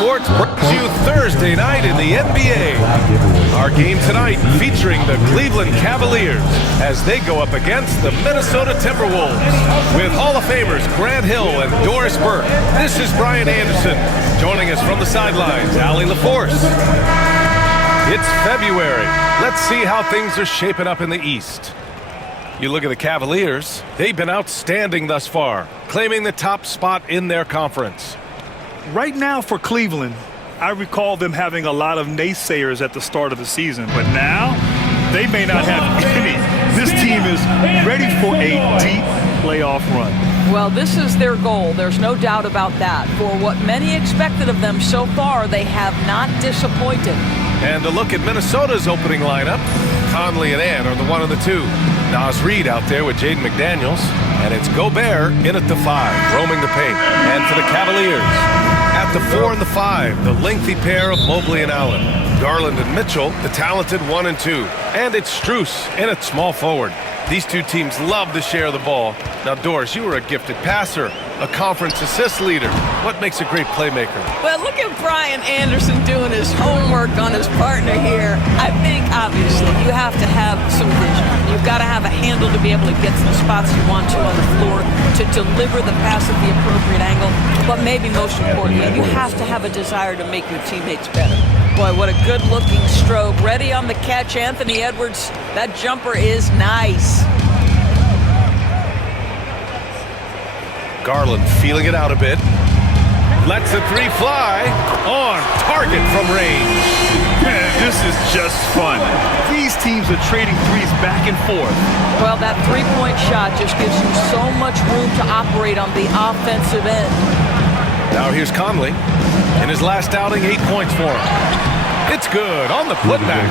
Sports brings you Thursday night in the NBA. Our game tonight featuring the Cleveland Cavaliers as they go up against the Minnesota Timberwolves. With Hall of Famers Grant Hill and Doris Burke, this is Brian Anderson. Joining us from the sidelines, Allie LaForce. It's February. Let's see how things are shaping up in the East. You look at the Cavaliers, they've been outstanding thus far, claiming the top spot in their conference. Right now for Cleveland, I recall them having a lot of naysayers at the start of the season, but now they may not have any. This team is ready for a deep playoff run. Well, this is their goal. There's no doubt about that. For what many expected of them so far, they have not disappointed. And a look at Minnesota's opening lineup. Conley and Ant are the 1 and the 2. Naz Reid out there with Jaden McDaniels. And it's Gobert in at the 5, roaming the paint. And for the Cavaliers, at the 4 and the 5, the lengthy pair of Mobley and Allen. Garland and Mitchell, the talented 1 and 2. And it's Strus in at small forward. These two teams love to share the ball. Now, Doris, you were a gifted passer, a conference assist leader. What makes a great playmaker? Well, look at Brian Anderson doing his homework on his partner here. I think, obviously, you have to have some vision. You've got to have a handle to be able to get to the spots you want to on the floor, to deliver the pass at the appropriate angle. But maybe most importantly, you have to have a desire to make your teammates better. Boy, what a good-looking stroke. Ready on the catch, Anthony Edwards. That jumper is nice. Garland feeling it out a bit. Lets the 3 fly. On target from range. Man, this is just fun. These teams are trading threes back and forth. Well, that three-point shot just gives you so much room to operate on the offensive end. Now here's Conley. In his last outing, 8 points for him. It's good on the putback.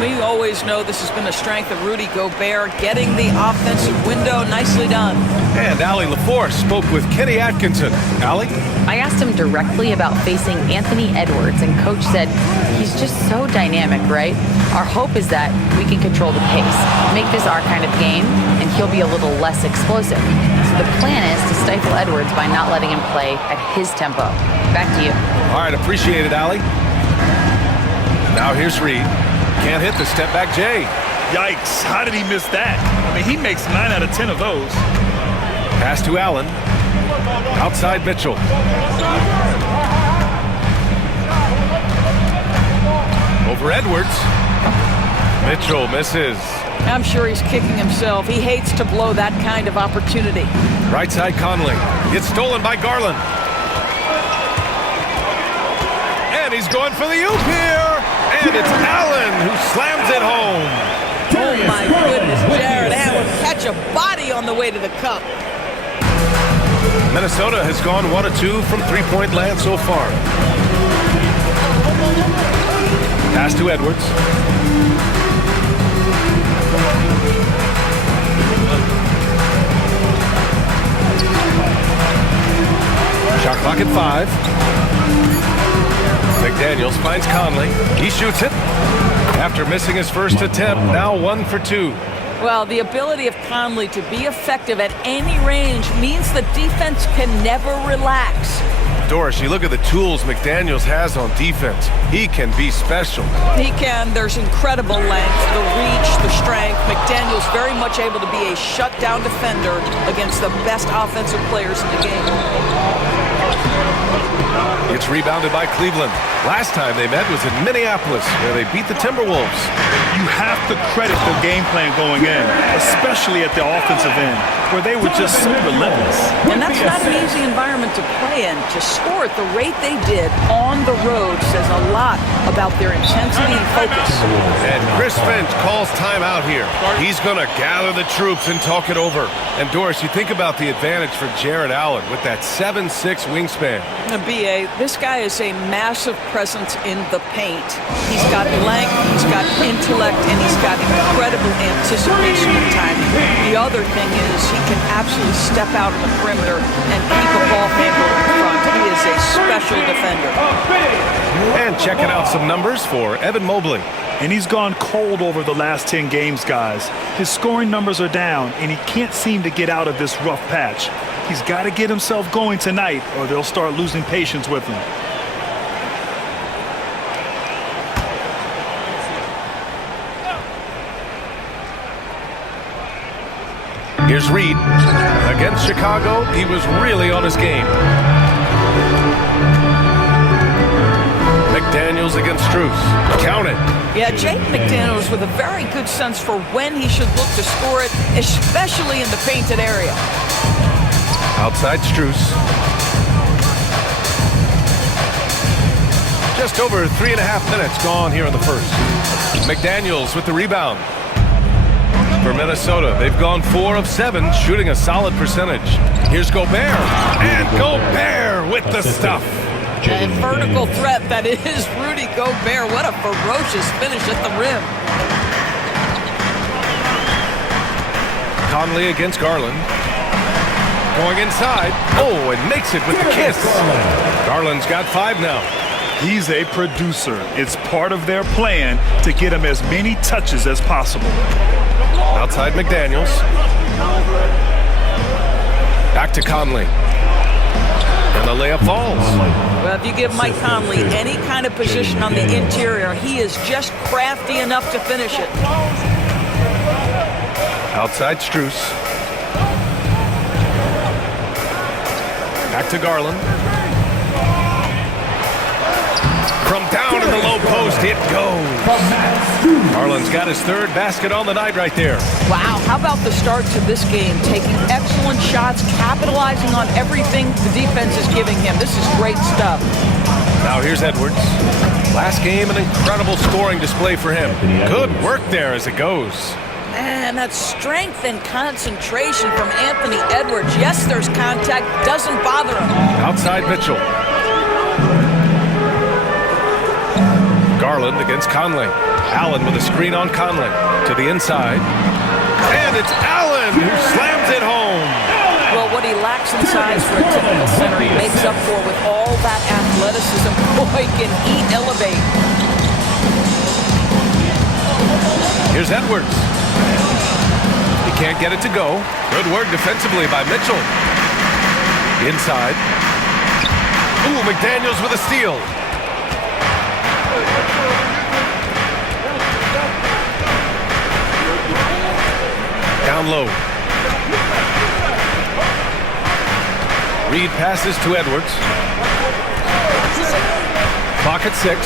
We always know this has been a strength of Rudy Gobert, getting the offensive window. Nicely done. And Allie LaForce spoke with Kenny Atkinson. Allie? I asked him directly about facing Anthony Edwards, and Coach said he's just so dynamic, right? Our hope is that we can control the pace, make this our kind of game, and he'll be a little less explosive. So the plan is to stifle Edwards by not letting him play at his tempo. Back to you. All right, appreciate it, Allie. Now here's Reid. Can't hit the step-back J. Yikes, how did he miss that? I mean, he makes 9 out of 10 of those. Pass to Allen. Outside Mitchell. Over Edwards. Mitchell misses. I'm sure he's kicking himself. He hates to blow that kind of opportunity. Right side Conley. Gets stolen by Garland. And he's going for the oop here. And it's Allen who slams it home. Oh, my goodness. Jared Allen catch a body on the way to the cup. Minnesota has gone 1 of 2 from three-point land so far. Pass to Edwards. Shot clock at 5. McDaniels finds Conley. He shoots it. After missing his first attempt, now 1 for 2. Well, the ability of Conley to be effective at any range means the defense can never relax. Doris, you look at the tools McDaniels has on defense. He can be special. He can. There's incredible length, the reach, the strength. McDaniels very much able to be a shutdown defender against the best offensive players in the game. It's rebounded by Cleveland. Last time they met was in Minneapolis, where they beat the Timberwolves. You have to credit their game plan going in, especially at the offensive end, where they were just so relentless. And that's not an easy environment to play in. To score at the rate they did on the road says a lot about their intensity and focus. And Chris Finch calls timeout here. He's going to gather the troops and talk it over. And Doris, you think about the advantage for Jared Allen with that 7'6" wingspan. B.A., this guy is a massive presence in the paint. He's got length, he's got intellect, and he's got incredible anticipation and timing. The other thing is he can absolutely step out on the perimeter and keep a ball handle in front. He is a special defender. And checking out some numbers for Evan Mobley. And he's gone cold over the last 10 games, guys. His scoring numbers are down, and he can't seem to get out of this rough patch. He's got to get himself going tonight, or they'll start losing patience with him. Here's Reed. Against Chicago, he was really on his game. McDaniels against Strus. Count it. Yeah, Jake McDaniels with a very good sense for when he should look to score it, especially in the painted area. Outside Strus. Just over 3.5 minutes gone here in the first. McDaniels with the rebound. For Minnesota, they've gone 4 of 7, shooting a solid percentage. Here's Gobert. And Gobert with the stuff. A vertical threat that is Rudy Gobert. What a ferocious finish at the rim. Conley against Garland. Going inside. Oh, and makes it with the kiss. Garland's got 5 now. He's a producer. It's part of their plan to get him as many touches as possible. Outside McDaniels. Back to Conley. And the layup falls. Well, if you give Mike Conley any kind of position on the interior, he is just crafty enough to finish it. Outside Strus. Back to Garland. From down in the low post, it goes. Garland's got his 3rd basket on the night right there. Wow, how about the start to this game? Taking excellent shots, capitalizing on everything the defense is giving him. This is great stuff. Now here's Edwards. Last game, an incredible scoring display for him. Good work there as it goes. Man, that strength and concentration from Anthony Edwards. Yes, there's contact, doesn't bother him. Outside Mitchell. Garland against Conley. Allen with a screen on Conley. To the inside. And it's Allen who slams it home. Well, what he lacks in size for a typical center, he makes up for with all that athleticism. Boy, can he elevate. Here's Edwards. He can't get it to go. Good work defensively by Mitchell. Inside. Ooh, McDaniels with a steal. Down low. Reed passes to Edwards. Clock at 6.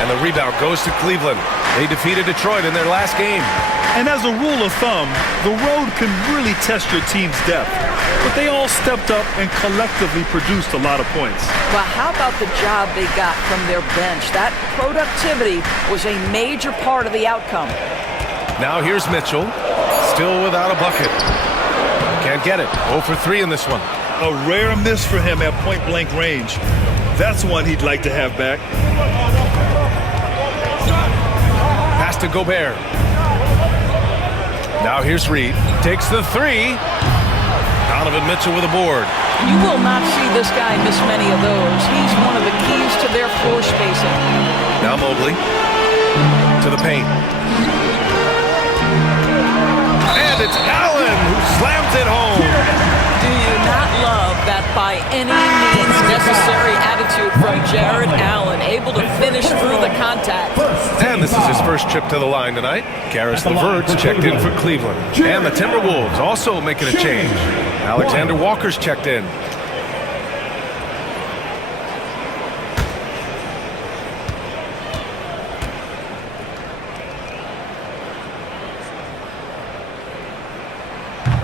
And the rebound goes to Cleveland. They defeated Detroit in their last game. And as a rule of thumb, the road can really test your team's depth. But they all stepped up and collectively produced a lot of points. Well, how about the job they got from their bench? That productivity was a major part of the outcome. Now here's Mitchell, still without a bucket. Can't get it. 0 for 3 in this one. A rare miss for him at point-blank range. That's one he'd like to have back. Pass to Gobert. Now here's Reed. Takes the 3. Donovan Mitchell with a board. You will not see this guy miss many of those. He's one of the keys to their floor spacing. Now Mobley to the paint. And it's Allen who slams it home. Do you not love that by any means necessary attitude from Jared Allen, able to finish through the contact? And this is his first trip to the line tonight. Karis LeVert's checked in for Cleveland. And the Timberwolves also making a change. Alexander Walker's checked in.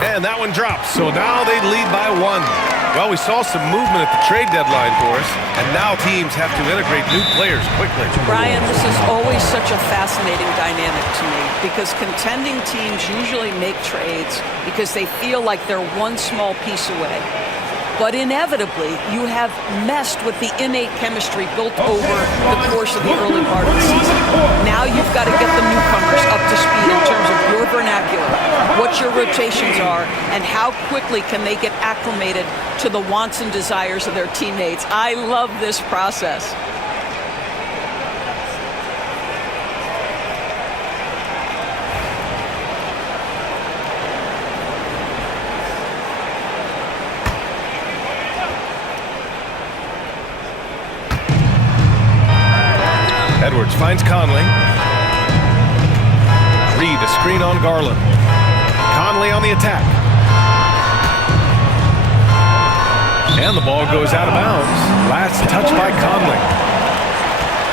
And that one drops, so now they lead by 1. Well, we saw some movement at the trade deadline for us, and now teams have to integrate new players quickly. Brian, this is always such a fascinating dynamic to me because contending teams usually make trades because they feel like they're one small piece away. But inevitably, you have messed with the innate chemistry built over the course of the early part of the season. Now you've got to get the newcomers up to speed in terms of your vernacular, what your rotations are, and how quickly can they get acclimated to the wants and desires of their teammates. I love this process. Edwards finds Conley. Reed to screen on Garland. Conley on the attack. And the ball goes out of bounds. Last touch by Conley.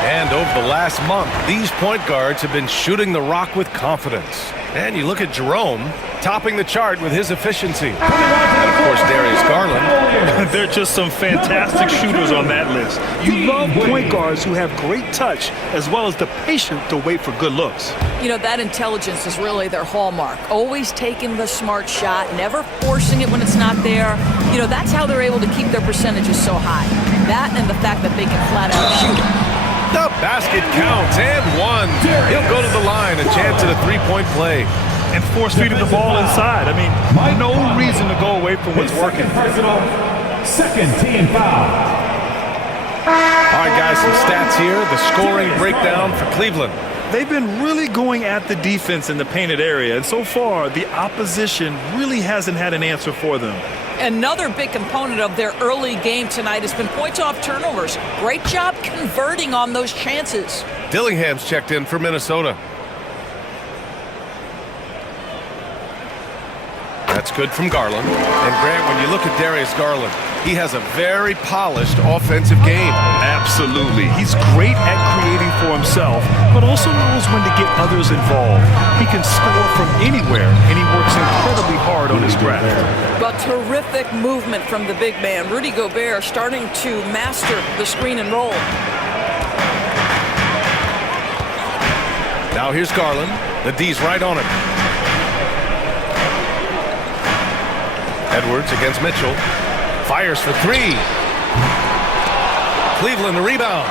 And over the last month, these point guards have been shooting the rock with confidence. And you look at Jerome, topping the chart with his efficiency. And of course, Darius Garland. They're just some fantastic shooters on that list. You love point guards who have great touch as well as the patience to wait for good looks. You know, that intelligence is really their hallmark. Always taking the smart shot, never forcing it when it's not there. You know, that's how they're able to keep their percentages so high. That and the fact that they can flat out shoot it. The basket counts, and one. He'll go to the line, a chance at a three-point play. And force-feeding the ball inside. I mean, no reason to go away from what's working. Second team foul. All right, guys, some stats here. The scoring breakdown for Cleveland. They've been really going at the defense in the painted area, and so far, the opposition really hasn't had an answer for them. Another big component of their early game tonight has been points off turnovers. Great job converting on those chances. Dillingham's checked in for Minnesota. That's good from Garland. And Grant, when you look at Darius Garland, he has a very polished offensive game. Absolutely. He's great at creating for himself, but also knows when to get others involved. He can score from anywhere, and he works incredibly hard on his craft. But terrific movement from the big man. Rudy Gobert starting to master the screen and roll. Now here's Garland. The D's right on him. Edwards against Mitchell. Fires for three. Cleveland the rebound.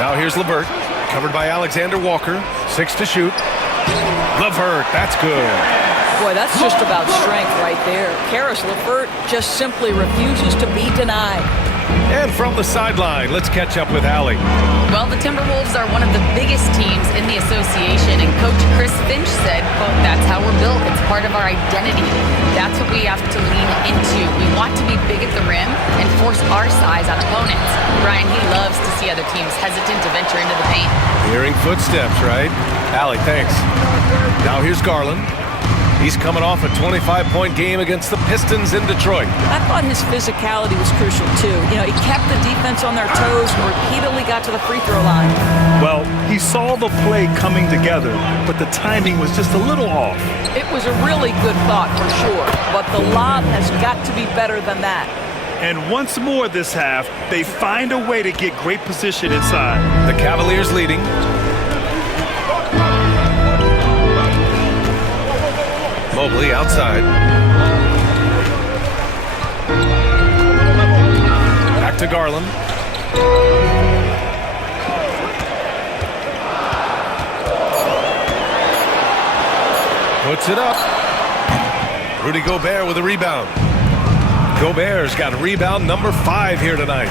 Now here's LeVert. Covered by Alexander Walker. 6 to shoot. LeVert, that's good. Boy, that's just about strength right there. Karis LeVert just simply refuses to be denied. And from the sideline, let's catch up with Allie. Well, the Timberwolves are one of the biggest teams in the association, and Coach Chris Finch said, quote, "That's how we're built. It's part of our identity. That's what we have to lean into. We want to be big at the rim and force our size on opponents." Brian, he loves to see other teams hesitant to venture into the paint. Hearing footsteps, right? Allie, thanks. Now here's Garland. He's coming off a 25-point game against the Pistons in Detroit. I thought his physicality was crucial, too. You know, he kept the defense on their toes and repeatedly got to the free throw line. Well, he saw the play coming together, but the timing was just a little off. It was a really good thought, for sure, but the lob has got to be better than that. And once more this half, they find a way to get great position inside. The Cavaliers leading. Mobley outside. Back to Garland. Puts it up. Rudy Gobert with a rebound. Gobert's got rebound number 5 here tonight.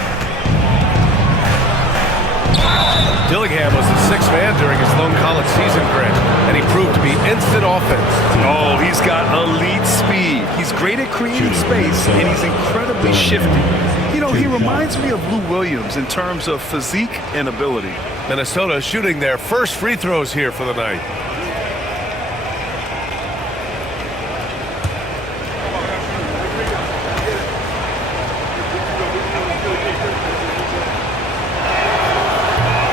Dillingham was the 6th man during his lone college season, Grant, and he proved to be instant offense. Oh, he's got elite speed. He's great at creating space, and he's incredibly shifty. You know, he reminds me of Lou Williams in terms of physique and ability. Minnesota shooting their first free throws here for the night.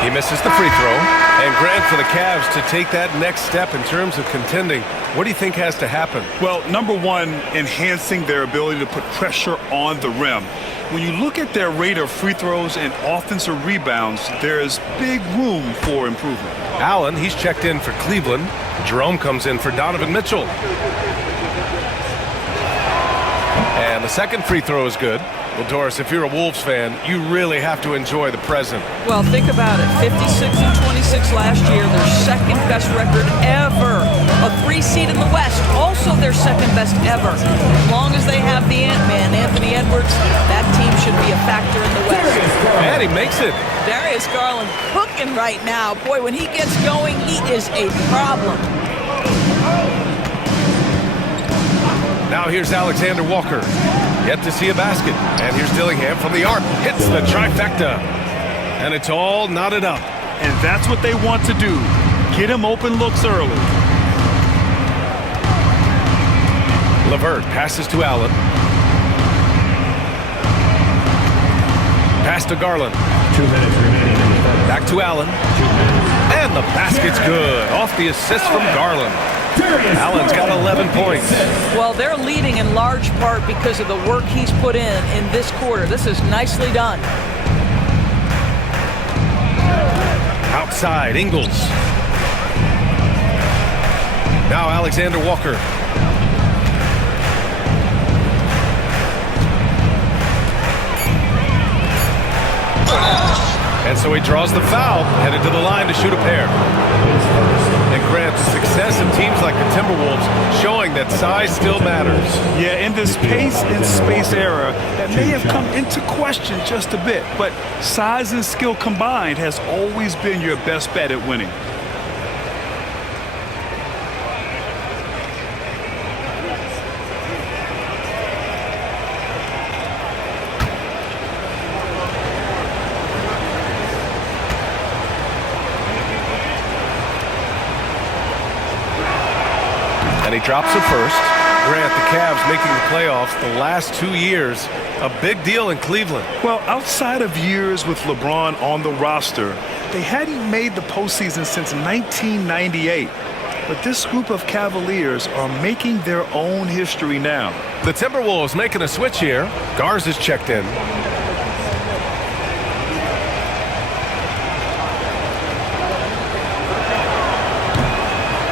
He misses the free throw. And Grant, for the Cavs to take that next step in terms of contending, what do you think has to happen? Well, number one, enhancing their ability to put pressure on the rim. When you look at their rate of free throws and offensive rebounds, there is big room for improvement. Allen, he's checked in for Cleveland. Jerome comes in for Donovan Mitchell. And the second free throw is good. Well, Doris, if you're a Wolves fan, you really have to enjoy the present. Well, think about it. 56 and 26 last year, their second best record ever. A 3 seed in the West, also their second best ever. As long as they have the Ant-Man, Anthony Edwards, that team should be a factor in the West. And he makes it. Darius Garland cooking right now. Boy, when he gets going, he is a problem. Now here's Alexander Walker. Yet to see a basket. And here's Dillingham from the arc. Hits the trifecta. And it's all knotted up. and that's what they want to do. Get him open looks early. LeVert passes to Allen. Pass to Garland. 2 minutes remaining in the first. Back to Allen. 2 minutes. And the basket's good. Off the assist from Garland. Allen's got 11 points. Well, they're leading in large part because of the work he's put in this quarter. This is nicely done. Outside, Ingles. Now Alexander Walker. And so he draws the foul, headed to the line to shoot a pair. And Grant, the success of teams like the Timberwolves showing that size still matters. Yeah, in this pace and space era, that may have come into question just a bit, but size and skill combined has always been your best bet at winning. And he drops it first. Grant, the Cavs making the playoffs the last 2 years. A big deal in Cleveland. Well, outside of years with LeBron on the roster, they hadn't made the postseason since 1998. But this group of Cavaliers are making their own history now. The Timberwolves making a switch here. Garza's checked in.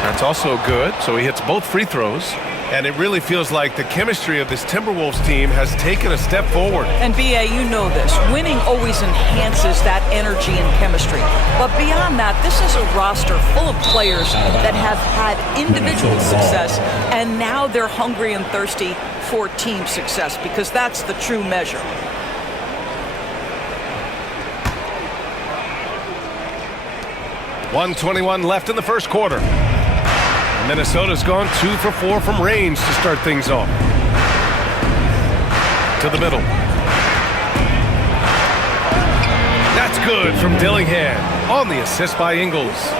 That's also good, so he hits both free throws. And it really feels like the chemistry of this Timberwolves team has taken a step forward. And B.A., you know this. Winning always enhances that energy and chemistry. But beyond that, this is a roster full of players that have had individual success, and now they're hungry and thirsty for team success, because that's the true measure. .121 left in the first quarter. Minnesota's gone 2 for 4 from range to start things off. To the middle. That's good from Dillingham on the assist by Ingles.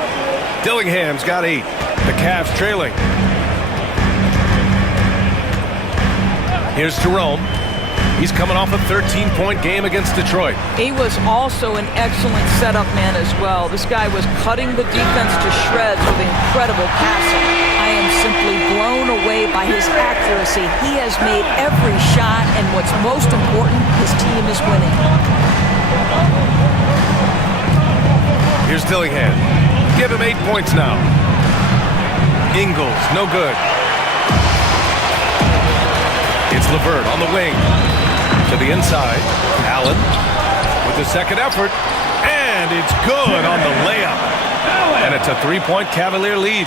Dillingham's got 8. The Cavs trailing. Here's Jerome. He's coming off a 13-point game against Detroit. He was also an excellent setup man as well. This guy was cutting the defense to shreds with incredible passing. I am simply blown away by his accuracy. He has made every shot, and what's most important, his team is winning. Here's Dillingham. Give him 8 points now. Ingles, no good. It's LeVert on the wing. To the inside. Allen with the second effort. And it's good on the layup. And it's a 3-point Cavalier lead.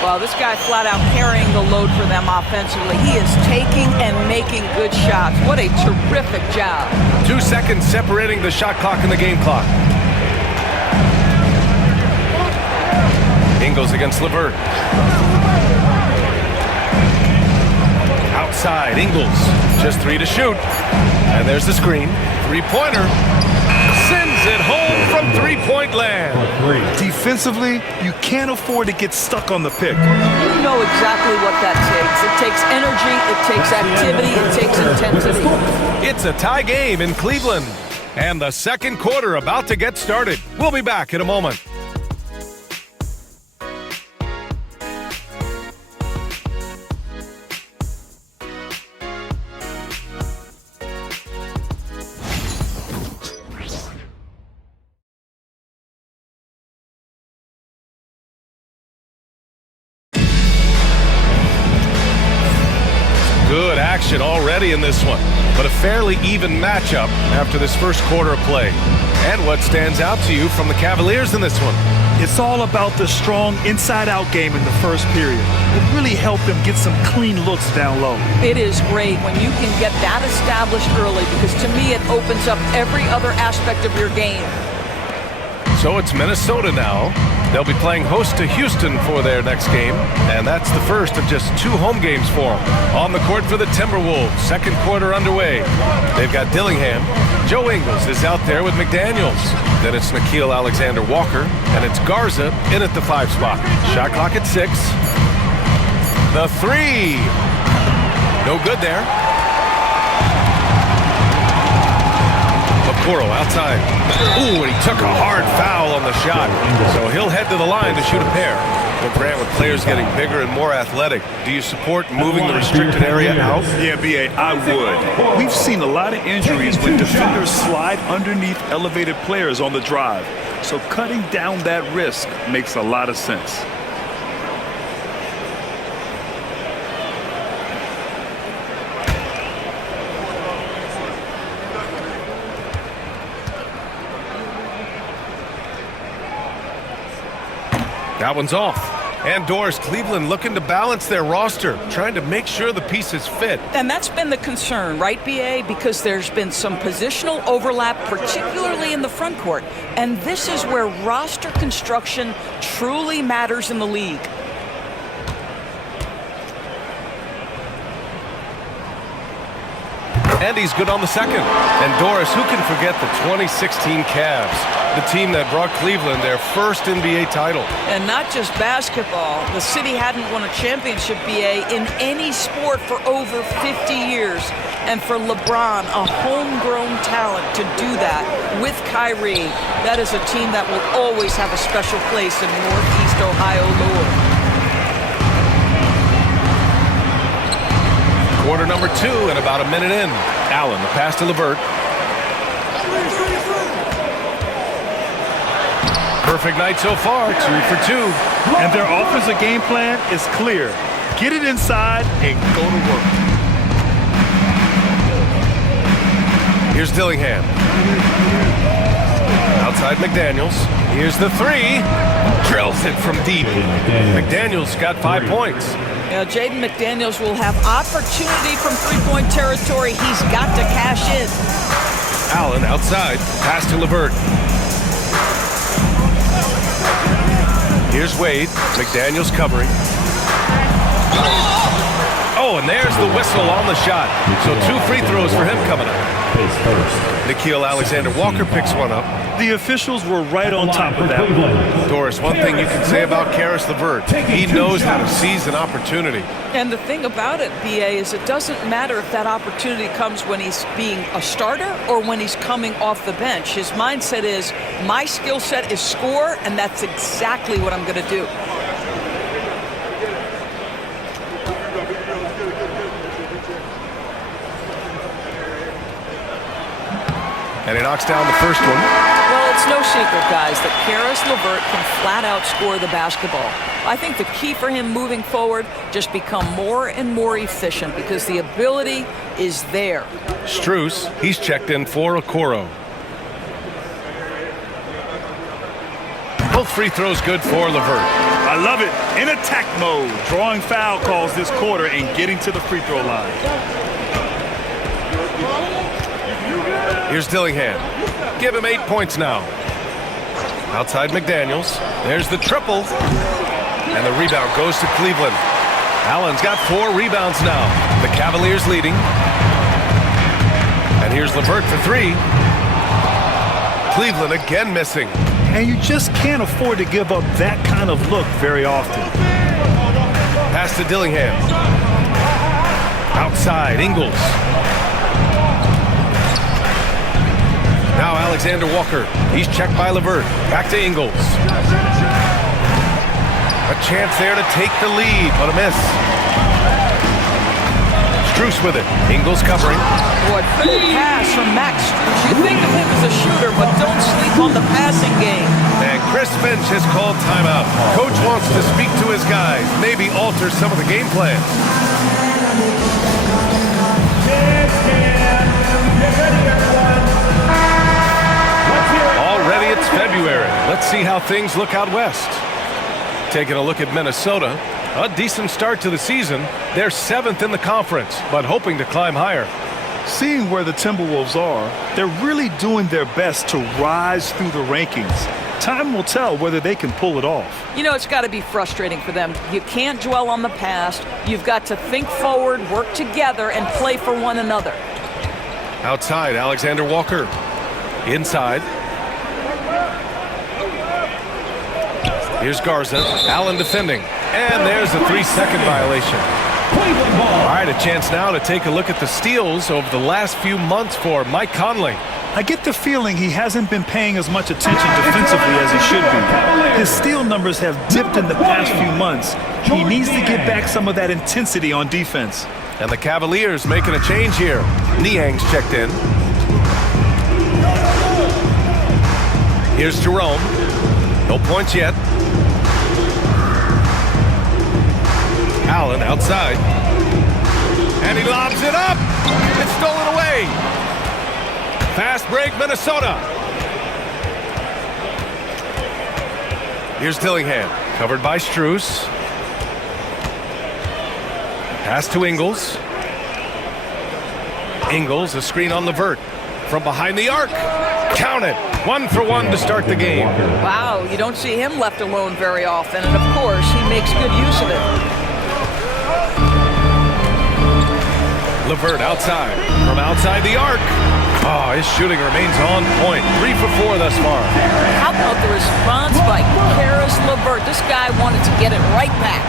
Well, this guy flat out carrying the load for them offensively. He is taking and making good shots. What a terrific job. 2 seconds separating the shot clock and the game clock. Ingles against LeVert. Outside, Ingles. Just 3 to shoot. And there's the screen. 3-pointer. Sends it home from 3-point land. Defensively, you can't afford to get stuck on the pick. You know exactly what that takes. It takes energy, it takes activity, it takes intensity. It's a tie game in Cleveland. And the second quarter about to get started. We'll be back in a moment. Good action already in this one, but a fairly even matchup after this first quarter of play. And what stands out to you from the Cavaliers in this one? It's all about the strong inside-out game in the first period. It really helped them get some clean looks down low. It is great when you can get that established early, because to me it opens up every other aspect of your game. So it's Minnesota now. They'll be playing host to Houston for their next game, and that's the first of just 2 home games for them. On the court for the Timberwolves, second quarter underway. They've got Dillingham. Joe Ingles is out there with McDaniels. Then it's Nickeil Alexander-Walker, and it's Garza in at the 5 spot. Shot clock at 6. The 3. No good there. Okoro outside. Ooh, and he took a hard foul on the shot. So he'll head to the line to shoot a pair. Well, Grant, with players getting bigger and more athletic, do you support moving the restricted area out? Yeah, B.A., I would. We've seen a lot of injuries when defenders slide underneath elevated players on the drive. So cutting down that risk makes a lot of sense. That one's off. And Doris, Cleveland looking to balance their roster, trying to make sure the pieces fit. And that's been the concern, right, B.A.? Because there's been some positional overlap, particularly in the front court. And this is where roster construction truly matters in the league. And he's good on the second. And Doris, who can forget the 2016 Cavs, the team that brought Cleveland their first NBA title? And not just basketball. The city hadn't won a championship, B.A., in any sport for over 50 years. And for LeBron, a homegrown talent, to do that with Kyrie, that is a team that will always have a special place in Northeast Ohio lore. Quarter number 2 and about a minute in. Allen, the pass to LeVert. Perfect night so far, 2 for 2. And their offensive game plan is clear. Get it inside and go to work. Here's Dillingham. Outside McDaniels. Here's the 3. Drills it from deep. McDaniels got 5 points. Jaden McDaniels will have opportunity from three-point territory. He's got to cash in. Allen outside. Pass to LeVert. Here's Wade. McDaniels covering. Oh, and there's the whistle on the shot. So 2 free throws for him coming up. Nickeil Alexander-Walker picks one up. The officials were right on top of that one. Doris, one thing you can say about Karis LeVert, he knows how to seize an opportunity. And the thing about it, B.A., is it doesn't matter if that opportunity comes when he's being a starter or when he's coming off the bench. His mindset is, my skill set is score, and that's exactly what I'm going to do. And he knocks down the first one. Well, it's no secret, guys, that Karis LeVert can flat out score the basketball. I think the key for him moving forward, just become more and more efficient because the ability is there. Strus, he's checked in for Okoro. Both free throws good for LeVert. I love it. In attack mode, drawing foul calls this quarter and getting to the free throw line. Here's Dillingham. Give him 8 points now. Outside McDaniels. There's the triple. And the rebound goes to Cleveland. Allen's got 4 rebounds now. The Cavaliers leading. And here's LeVert for 3. Cleveland again missing. And you just can't afford to give up that kind of look very often. Pass to Dillingham. Outside, Ingles. Now Alexander Walker. He's checked by LeVert. Back to Ingles. A chance there to take the lead, but a miss. Strus with it. Ingles covering. Boy, good pass from Max Strus. You think of him as a shooter, but don't sleep on the passing game. And Chris Finch has called timeout. Coach wants to speak to his guys, maybe alter some of the game plan. Already it's February. Let's see how things look out west. Taking a look at Minnesota. A decent start to the season. They're 7th in the conference, but hoping to climb higher. Seeing where the Timberwolves are, they're really doing their best to rise through the rankings. Time will tell whether they can pull it off. You know, it's got to be frustrating for them. You can't dwell on the past. You've got to think forward, work together, and play for one another. Outside, Alexander Walker. Inside. Here's Garza. Allen defending. And there's a 3-second violation. All right, a chance now to take a look at the steals over the last few months for Mike Conley. I get the feeling he hasn't been paying as much attention defensively as he should be. His steal numbers have dipped in the past few months. He needs to get back some of that intensity on defense. And the Cavaliers making a change here. Niang's checked in. Here's Jerome. No points yet. Allen outside. And he lobs it up. It's stolen away. Fast break, Minnesota. Here's Dillingham. Covered by Strus. Pass to Ingles. Ingles, a screen on Levert. From behind the arc. Count it. 1 for 1 to start the game. Wow, you don't see him left alone very often, and of course, he makes good use of it. Levert outside. From outside the arc. Oh, his shooting remains on point. 3 for 4 thus far. How about the response by Karis LeVert? This guy wanted to get it right back.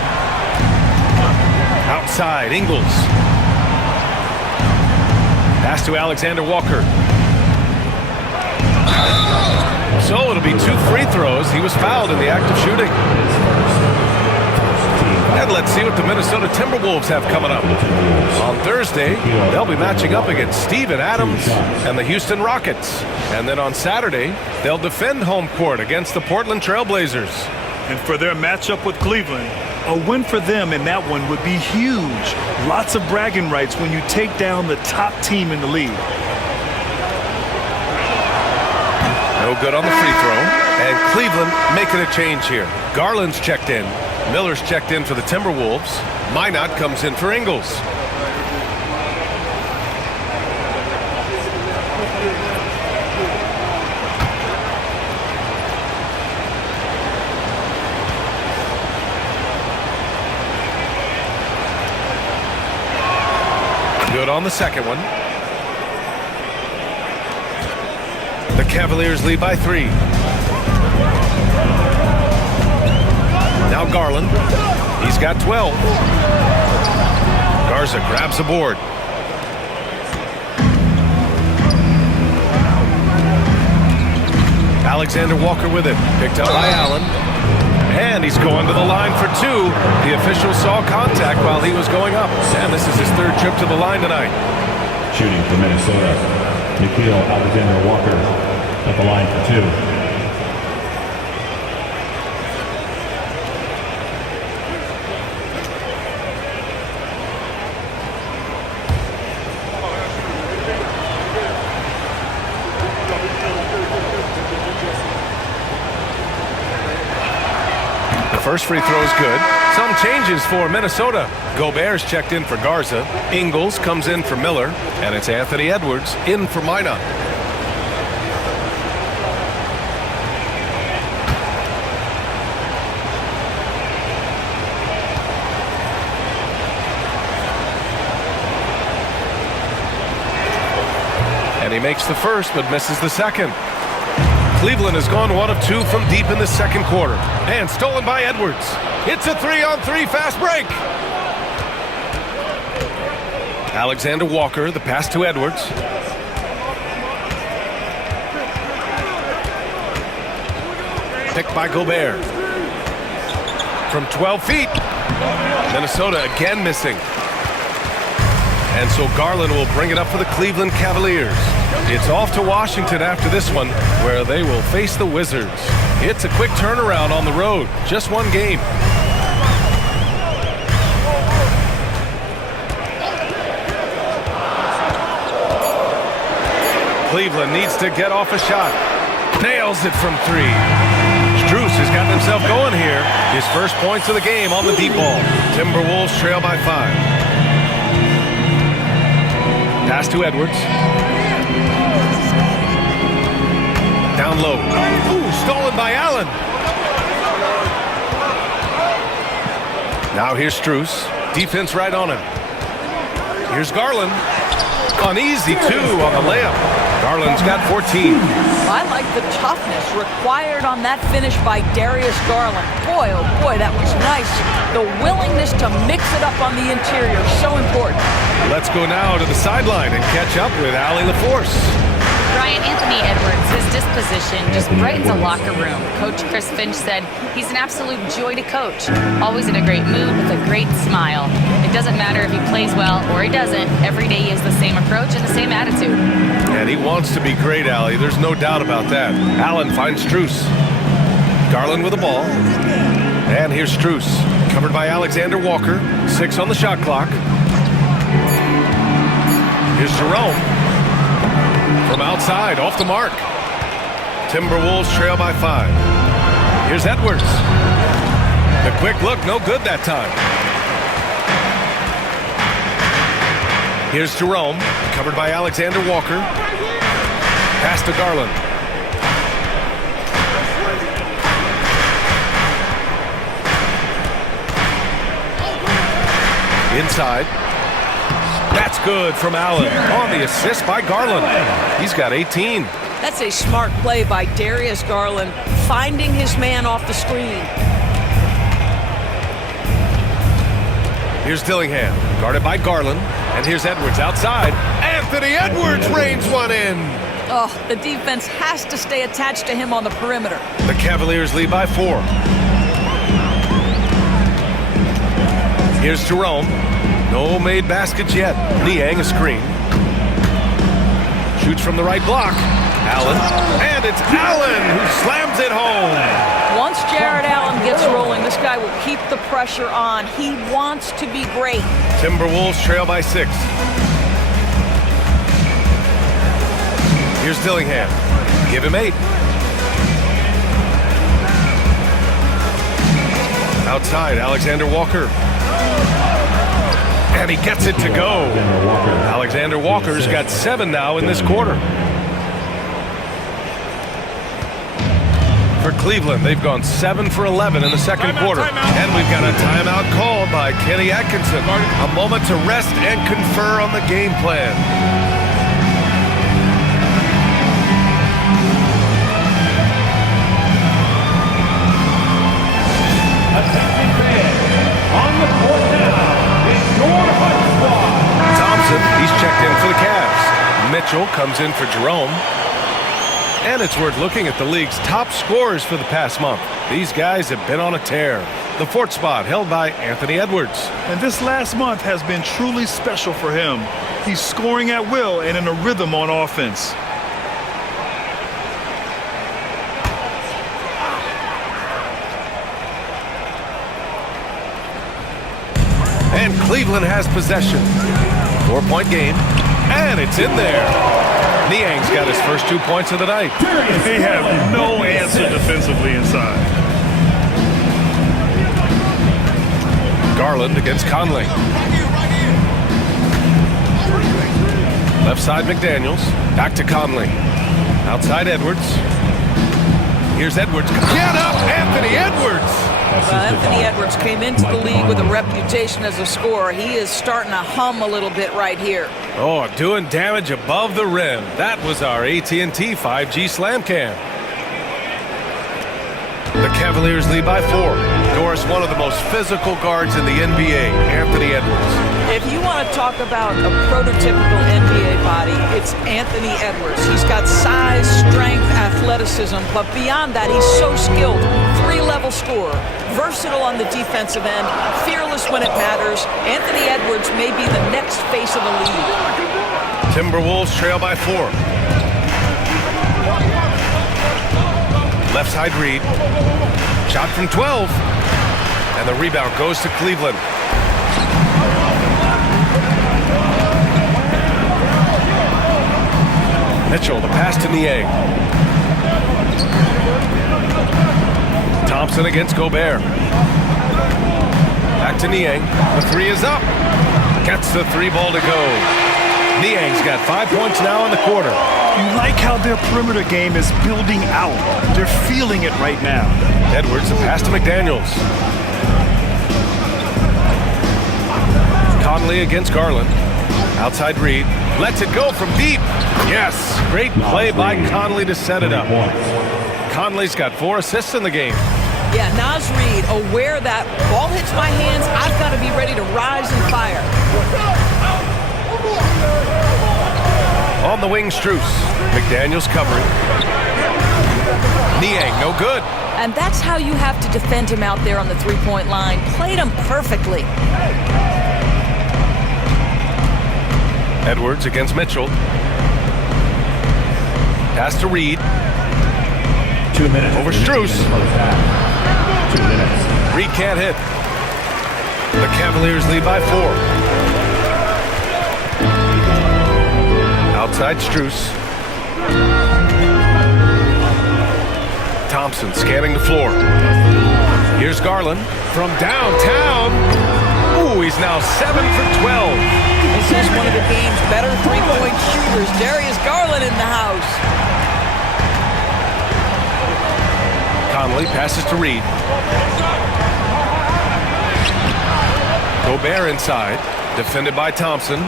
Outside, Ingles. Pass to Alexander Walker. So it'll be 2 free throws. He was fouled in the act of shooting. And let's see what the Minnesota Timberwolves have coming up. On Thursday, they'll be matching up against Steven Adams and the Houston Rockets. And then on Saturday, they'll defend home court against the Portland Trail Blazers. And for their matchup with Cleveland, a win for them in that one would be huge. Lots of bragging rights when you take down the top team in the league. No good on the free throw. And Cleveland making a change here. Garland's checked in. Miller's checked in for the Timberwolves. Minot comes in for Ingles. Good on the second one. The Cavaliers lead by 3. Now Garland. He's got 12. Garza grabs the board. Alexander Walker with it. Picked up by Allen. And he's going to the line for 2. The official saw contact while he was going up. And this is his 3rd trip to the line tonight. Shooting for Minnesota. Nikhil Alexander Walker at the line for 2. First free throw is good. Some changes for Minnesota. Gobert's checked in for Garza. Ingles comes in for Miller. And it's Anthony Edwards in for Minot. And he makes the first but misses the second. Cleveland has gone 1 of 2 from deep in the second quarter. And stolen by Edwards. It's a 3-on-3 fast break. Alexander Walker, the pass to Edwards. Picked by Gobert. From 12 feet. Minnesota again missing. And so Garland will bring it up for the Cleveland Cavaliers. It's off to Washington after this one, where they will face the Wizards. It's a quick turnaround on the road. Just 1 game. Cleveland needs to get off a shot. Nails it from 3. Strus has gotten himself going here. His first points of the game on the deep ball. Timberwolves trail by 5. Pass to Edwards. Down low. Ooh, stolen by Allen. Now here's Strus. Defense right on him. Here's Garland. Uneasy, too, on the layup. Garland's got 14. I like the toughness required on that finish by Darius Garland. Boy, oh boy, that was nice. The willingness to mix it up on the interior, so important. Let's go now to the sideline and catch up with Allie LaForce. Ryan, Anthony Edwards, his disposition just brightens a locker room. Coach Chris Finch said he's an absolute joy to coach. Always in a great mood with a great smile. It doesn't matter if he plays well or he doesn't. Every day he has the same approach and the same attitude. And he wants to be great, Allie. There's no doubt about that. Allen finds Strus. Garland with the ball. And here's Strus. Covered by Alexander Walker. 6 on the shot clock. Here's Jerome. From outside, off the mark. Timberwolves trail by 5. Here's Edwards. The quick look, no good that time. Here's Jerome, covered by Alexander Walker. Pass to Garland. Inside. That's good from Allen on the assist by Garland. He's got 18. That's a smart play by Darius Garland, finding his man off the screen. Here's Dillingham, guarded by Garland. And here's Edwards outside. Anthony Edwards rains one in. Oh, the defense has to stay attached to him on the perimeter. The Cavaliers lead by 4. Here's Jerome. No made baskets yet. Niang a screen. Shoots from the right block. Allen. And it's Allen who slams it home. Once Jared Allen gets rolling, this guy will keep the pressure on. He wants to be great. Timberwolves trail by 6. Here's Dillingham. Give him 8. Outside, Alexander Walker. And he gets it to go. Alexander Walker's got 7 now in this quarter. For Cleveland, they've gone 7 for 11 in the second quarter. And we've got a timeout called by Kenny Atkinson. A moment to rest and confer on the game plan. Attention fans, on the court now, it's your hot squad. Thompson, he's checked in for the Cavs. Mitchell comes in for Jerome. And it's worth looking at the league's top scorers for the past month. These guys have been on a tear. The 4th spot held by Anthony Edwards. And this last month has been truly special for him. He's scoring at will and in a rhythm on offense. And Cleveland has possession. 4-point game. And it's in there. Niang's got his first 2 points of the night. They have no answer defensively inside. Garland against Conley. Left side McDaniels. Back to Conley. Outside Edwards. Here's Edwards. Get up, Anthony Edwards! Anthony Edwards came into the league with a reputation as a scorer. He is starting to hum a little bit right here. Oh, doing damage above the rim. That was our AT&T 5G Slam Cam. The Cavaliers lead by 4. Doris, one of the most physical guards in the NBA, Anthony Edwards. If you want to talk about a prototypical NBA body, it's Anthony Edwards. He's got size, strength, athleticism, but beyond that, he's so skilled. 3-level scorer, versatile on the defensive end, fearless when it matters. Anthony Edwards may be the next face of the league. Timberwolves trail by 4. Left side Reed. Shot from 12. And the rebound goes to Cleveland. Mitchell, the pass to Niang. Thompson against Gobert. Back to Niang. The 3 is up. Gets the 3 ball to go. Niang's got 5 points now in the quarter. You like how their perimeter game is building out. They're feeling it right now. Edwards, a pass to McDaniels. Conley against Garland. Outside Reed. Lets it go from deep. Yes. Great play by Conley to set it up. Conley's got 4 assists in the game. Yeah, Naz Reid, aware that ball hits my hands, I've got to be ready to rise and fire. On the wing, Strus. McDaniels covering. Niang, no good. And that's how you have to defend him out there on the three-point line. Played him perfectly. Edwards against Mitchell. Pass to Reed. 2 minutes. Over Strus. 2 minutes. Reed can't hit. The Cavaliers lead by 4. Outside Strus. Thompson scanning the floor. Here's Garland from downtown. Ooh, he's now 7 for 12. This is one of the game's better three-point shooters. Darius Garland in the house. Conley passes to Reed. Gobert inside, defended by Thompson.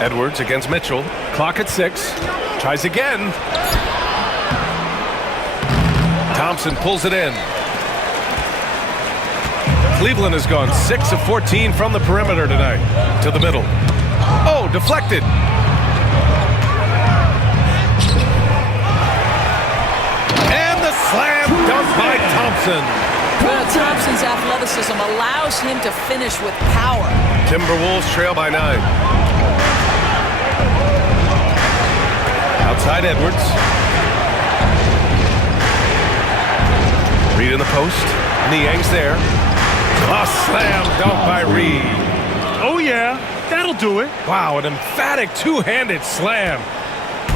Edwards against Mitchell. Clock at 6. Tries again. Thompson pulls it in. Cleveland has gone 6 of 14 from the perimeter tonight. To the middle. Oh, deflected. And the slam dunk by Thompson. Well, Thompson's athleticism allows him to finish with power. Timberwolves trail by 9. Outside Edwards. Reed in the post. Niang's there. A slam dunk by Reed. Oh, yeah. That'll do it. Wow, an emphatic two-handed slam.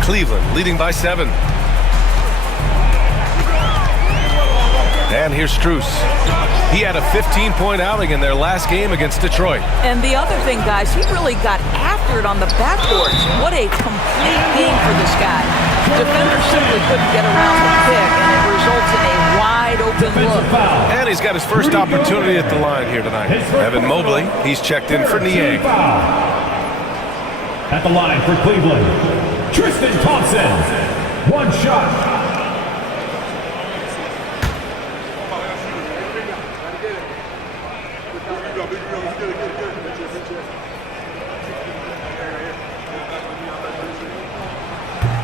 Cleveland leading by 7. And here's Strus. He had a 15-point outing in their last game against Detroit. And the other thing, guys, he really got after it on the backboards. What a complete game for this guy. Defenders simply couldn't get around the pick, and it results in a wide-open look. And he's got his first opportunity at the line here tonight. Evan Mobley, he's checked in for Niang. At the line for Cleveland, Tristan Thompson. 1 shot.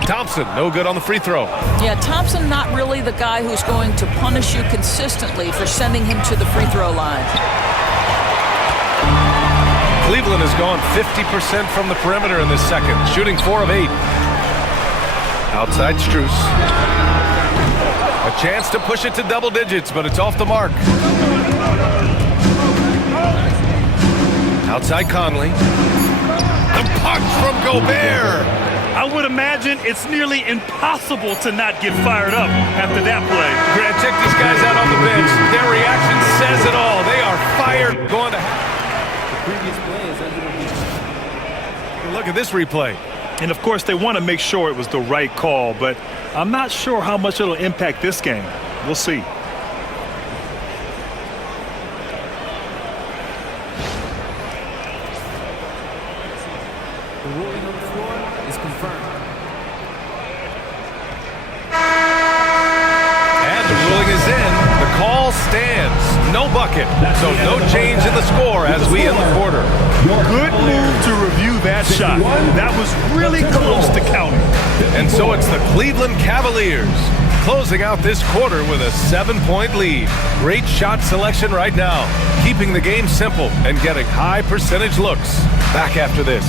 Thompson, no good on the free throw. Yeah, Thompson not really the guy who's going to punish you consistently for sending him to the free throw line. Cleveland has gone 50% from the perimeter in this second, shooting 4 of 8. Outside Strus. A chance to push it to double digits, but it's off the mark. Outside Conley. The punch from Gobert. I would imagine it's nearly impossible to not get fired up after that play. Grant, check these guys out on the bench. Their reaction says it all. They are fired. Going to the previous play is under. Look at this replay. And of course, they want to make sure it was the right call, but I'm not sure how much it'll impact this game. We'll see. The ruling on the floor is confirmed. And the ruling is in. The call stands. No bucket. So no change in the score as we end the quarter. Good move to review that shot. That was really close to counting. And so it's the Cleveland Cavaliers closing out this quarter with a 7-point lead. Great shot selection right now, keeping the game simple and getting high percentage looks. Back after this.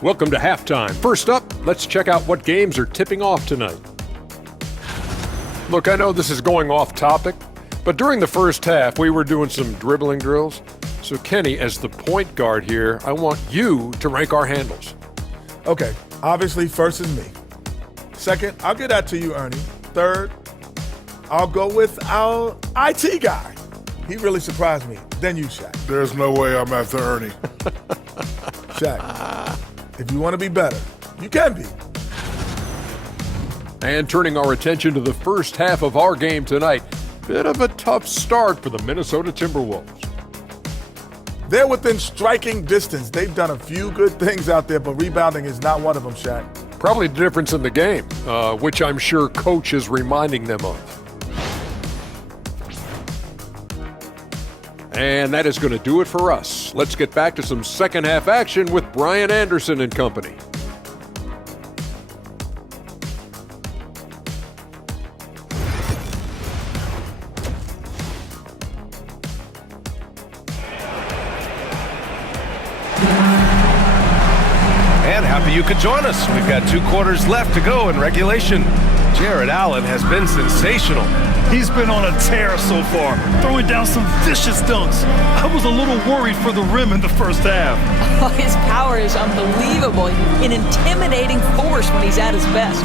Welcome to halftime. First up, let's check out what games are tipping off tonight. Look, I know this is going off topic, But during the first half, we were doing some dribbling drills. So, Kenny, as the point guard here, I want you to rank our handles. Okay, obviously first is me. Second, I'll get that to you, Ernie. Third, I'll go with our IT guy. He really surprised me. Then you, Shaq. There's no way I'm after Ernie. Shaq, if you want to be better, you can be. And turning our attention to the first half of our game tonight, bit of a tough start for the Minnesota Timberwolves. They're within striking distance. They've done a few good things out there, but rebounding is not one of them, Shaq. Probably the difference in the game, which I'm sure Coach is reminding them of. And that is going to do it for us. Let's get back to some second half action with Brian Anderson and company. And happy you could join us. We've got 2 quarters left to go in regulation. Jared Allen has been sensational. He's been on a tear so far, throwing down some vicious dunks. I was a little worried for the rim in the first half. Oh, his power is unbelievable. An intimidating force when he's at his best.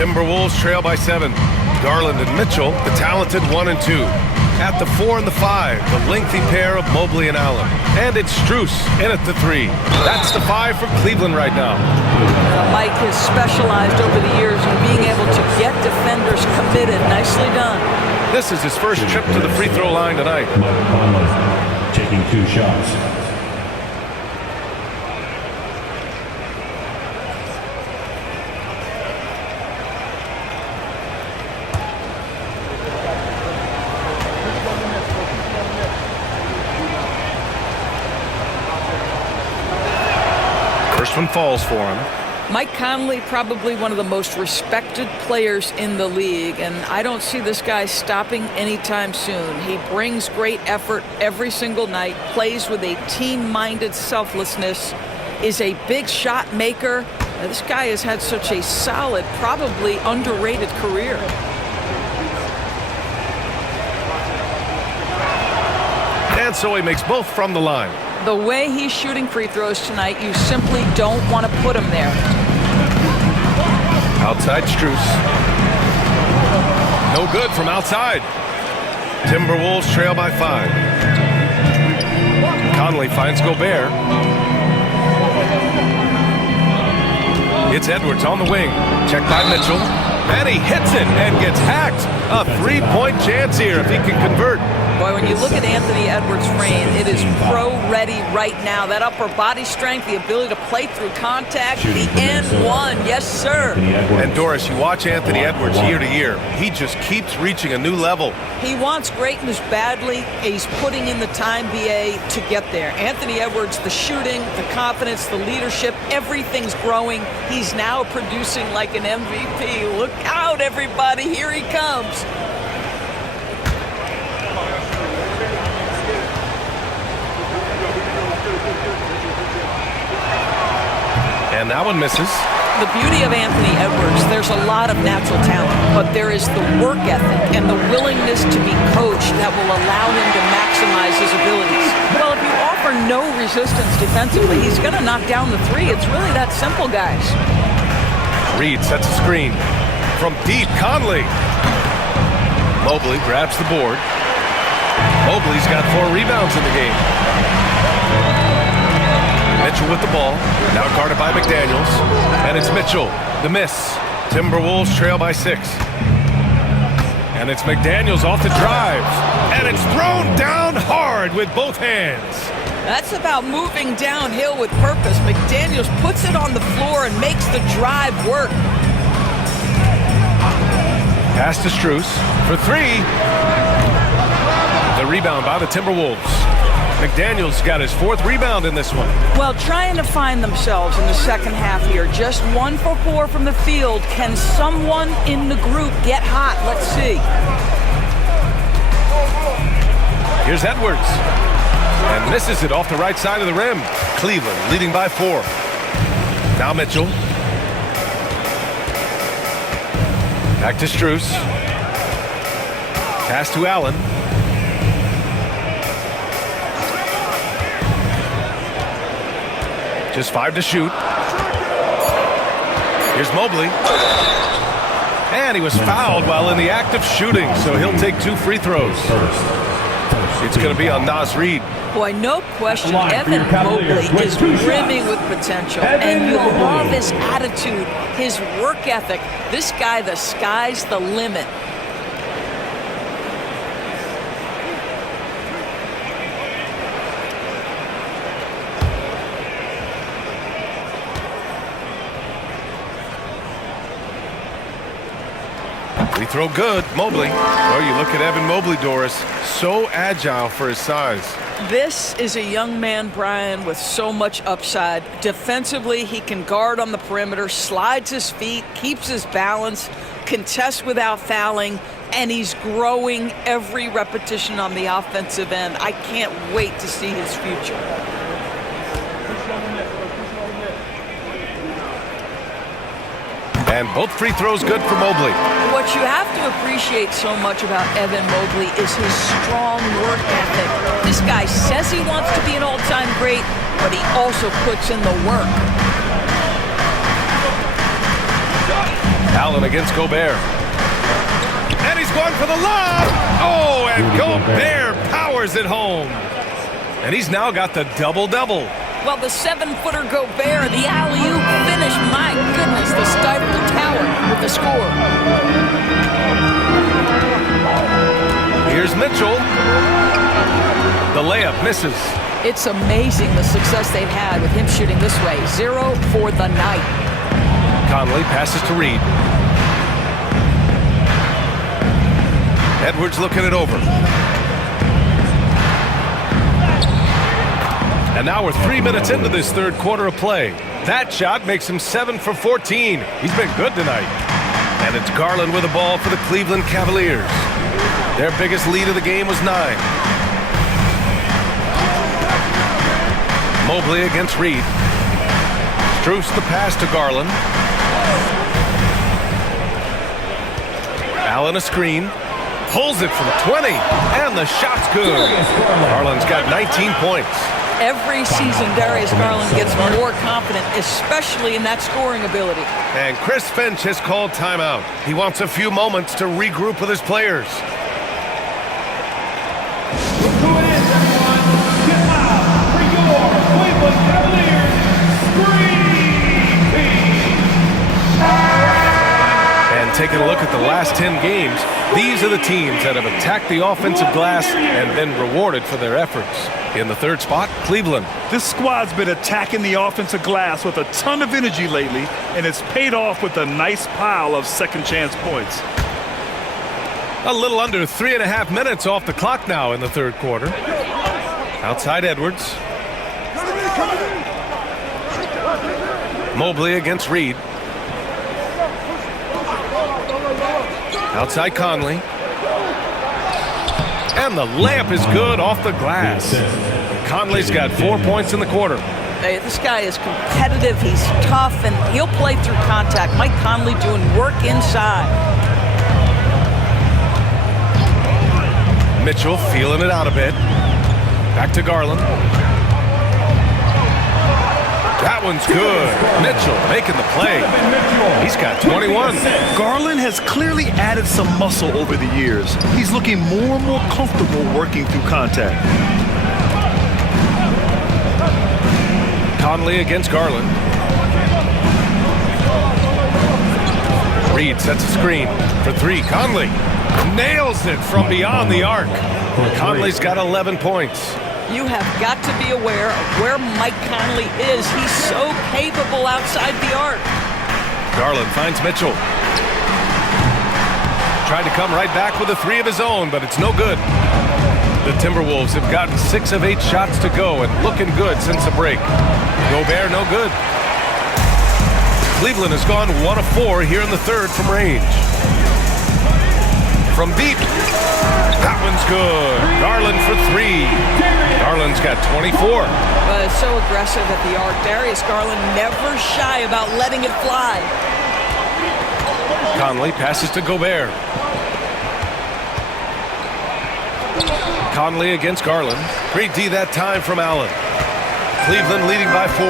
Timberwolves trail by 7. Garland and Mitchell, the talented 1 and 2. At the 4 and the 5, the lengthy pair of Mobley and Allen. And it's Strus in at the 3. That's the 5 for Cleveland right now. Mike has specialized over the years in being able to get defenders committed. Nicely done. This is his first trip to the free throw line tonight. Mike Conley taking 2 shots. First one falls for him. Mike Conley, probably one of the most respected players in the league, and I don't see this guy stopping anytime soon. He brings great effort every single night, plays with a team-minded selflessness, is a big shot maker. Now, this guy has had such a solid, probably underrated career. And so he makes both from the line. The way he's shooting free throws tonight, you simply don't want to put him there. Outside Strus. No good from outside. Timberwolves trail by 5. Conley finds Gobert. It's Edwards on the wing. Checked by Mitchell. And he hits it and gets hacked. A 3-point chance here if he can convert. Boy, when you look at Anthony Edwards' frame, it is pro-ready right now. That upper body strength, the ability to play through contact, the N1, yes, sir. And Doris, you watch Anthony Edwards year to year. He just keeps reaching a new level. He wants greatness badly. He's putting in the time, BA, to get there. Anthony Edwards, the shooting, the confidence, the leadership, everything's growing. He's now producing like an MVP. Look out, everybody. Here he comes. And that one misses. The beauty of Anthony Edwards, there's a lot of natural talent, but there is the work ethic and the willingness to be coached that will allow him to maximize his abilities. Well, if you offer no resistance defensively, he's going to knock down the 3. It's really that simple, guys. Reed sets a screen. From deep, Conley. Mobley grabs the board. Mobley's got 4 rebounds in the game. Mitchell with the ball, now guarded by McDaniels, and it's Mitchell, the miss. Timberwolves trail by 6. And it's McDaniels off the drive, and it's thrown down hard with both hands. That's about moving downhill with purpose. McDaniels puts it on the floor and makes the drive work. Pass to Strus for 3. The rebound by the Timberwolves. McDaniels got his 4th rebound in this one. Well, trying to find themselves in the second half here. Just 1 for 4 from the field. Can someone in the group get hot? Let's see. Here's Edwards. And misses it off the right side of the rim. Cleveland leading by 4. Now Mitchell. Back to Strus. Pass to Allen. Just 5 to shoot. Here's Mobley. And he was fouled while in the act of shooting, so he'll take 2 free throws. It's going to be on Naz Reid. Boy, no question, Evan Mobley is brimming with potential, and you love his attitude, his work ethic. This guy, the sky's the limit. Free throw good, Mobley. Oh, you look at Evan Mobley, Doris. So agile for his size. This is a young man, Brian, with so much upside. Defensively, he can guard on the perimeter, slides his feet, keeps his balance, contests without fouling, and he's growing every repetition on the offensive end. I can't wait to see his future. And both free throws good for Mobley. What you have to appreciate so much about Evan Mobley is his strong work ethic. This guy says he wants to be an all-time great, but he also puts in the work. Allen against Gobert. And he's going for the lob. Oh, and Gobert powers it home. And he's now got the double-double. Well, the 7-footer Gobert, the alley-oop finish, my goodness, the Stifle Tower with the score. Here's Mitchell. The layup misses. It's amazing the success they've had with him shooting this way. 0 for the night. Conley passes to Reid. Edwards looking it over. And now we're 3 minutes into this third quarter of play. That shot makes him 7 for 14. He's been good tonight. And it's Garland with the ball for the Cleveland Cavaliers. Their biggest lead of the game was 9. Mobley against Reid. Strus the pass to Garland. Allen a screen. Pulls it from 20. And the shot's good. Garland's got 19 points. Every season, Darius Garland gets more confident, especially in that scoring ability. And Chris Finch has called timeout. He wants a few moments to regroup with his players. Who it is, everyone? Get loud for your Cleveland Cavaliers Screen Team. And taking a look at the last 10 games, these are the teams that have attacked the offensive glass and been rewarded for their efforts. In the third spot, Cleveland. This squad's been attacking the offensive glass with a ton of energy lately, and it's paid off with a nice pile of second chance points. A little under 3.5 minutes off the clock now in the third quarter. Outside Edwards. Mobley against Reid. Outside Conley. And the layup is good off the glass. Conley's got 4 points in the quarter. Hey, this guy is competitive, he's tough, and he'll play through contact. Mike Conley doing work inside. Mitchell feeling it out a bit. Back to Garland. That one's good. Mitchell making the play. He's got 21. Garland has clearly added some muscle over the years. He's looking more and more comfortable working through contact. Conley against Garland. Reid sets a screen for 3. Conley nails it from beyond the arc. Conley's got 11 points. You have got to be aware of where Mike Conley is. He's so capable outside the arc. Garland finds Mitchell. Tried to come right back with a 3 of his own, but it's no good. The Timberwolves have gotten 6 of 8 shots to go and looking good since the break. Gobert no good. Cleveland has gone 1 of 4 here in the third from range. From deep. That one's good. Garland for 3. Garland's got 24. So aggressive at the arc. Darius Garland never shy about letting it fly. Conley passes to Gobert. Conley against Garland. Great D that time from Allen. Cleveland leading by 4.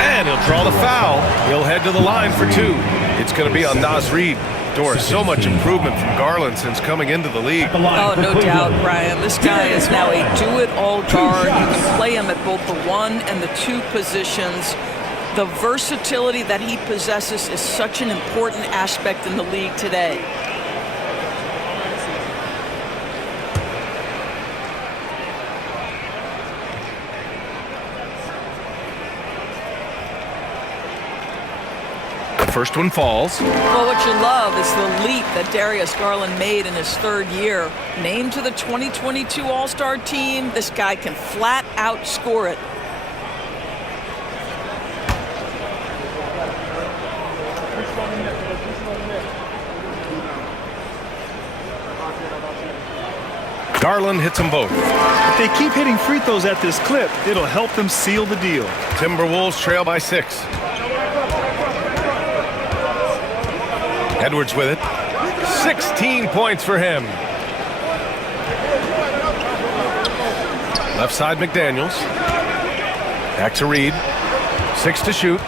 And he'll draw the foul. He'll head to the line for 2. It's going to be on Naz Reid. Doris, so much improvement from Garland since coming into the league. Oh, no doubt, Brian. This guy is now a do-it-all guard. You can play him at both the 1 and the 2 positions. The versatility that he possesses is such an important aspect in the league today. First one falls. Well, what you love is the leap that Darius Garland made in his 3rd year. Named to the 2022 All-Star team, this guy can flat out score it. Garland hits them both. If they keep hitting free throws at this clip, it'll help them seal the deal. Timberwolves trail by 6. Edwards with it. 16 points for him. Left side McDaniels. Back to Reid. 6 to shoot.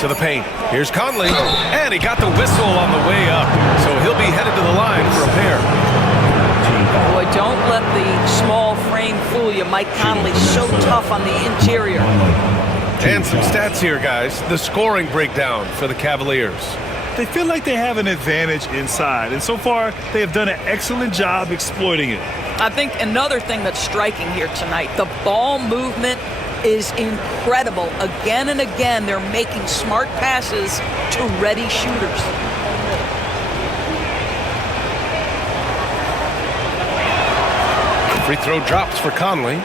To the paint. Here's Conley. And he got the whistle on the way up. So he'll be headed to the line for a pair. Boy, don't let the small frame fool you. Mike Conley so tough on the interior. And some stats here, guys. The scoring breakdown for the Cavaliers. They feel like they have an advantage inside, and so far they have done an excellent job exploiting it. I think another thing that's striking here tonight, the ball movement is incredible. Again and again, they're making smart passes to ready shooters. Free throw drops for Conley.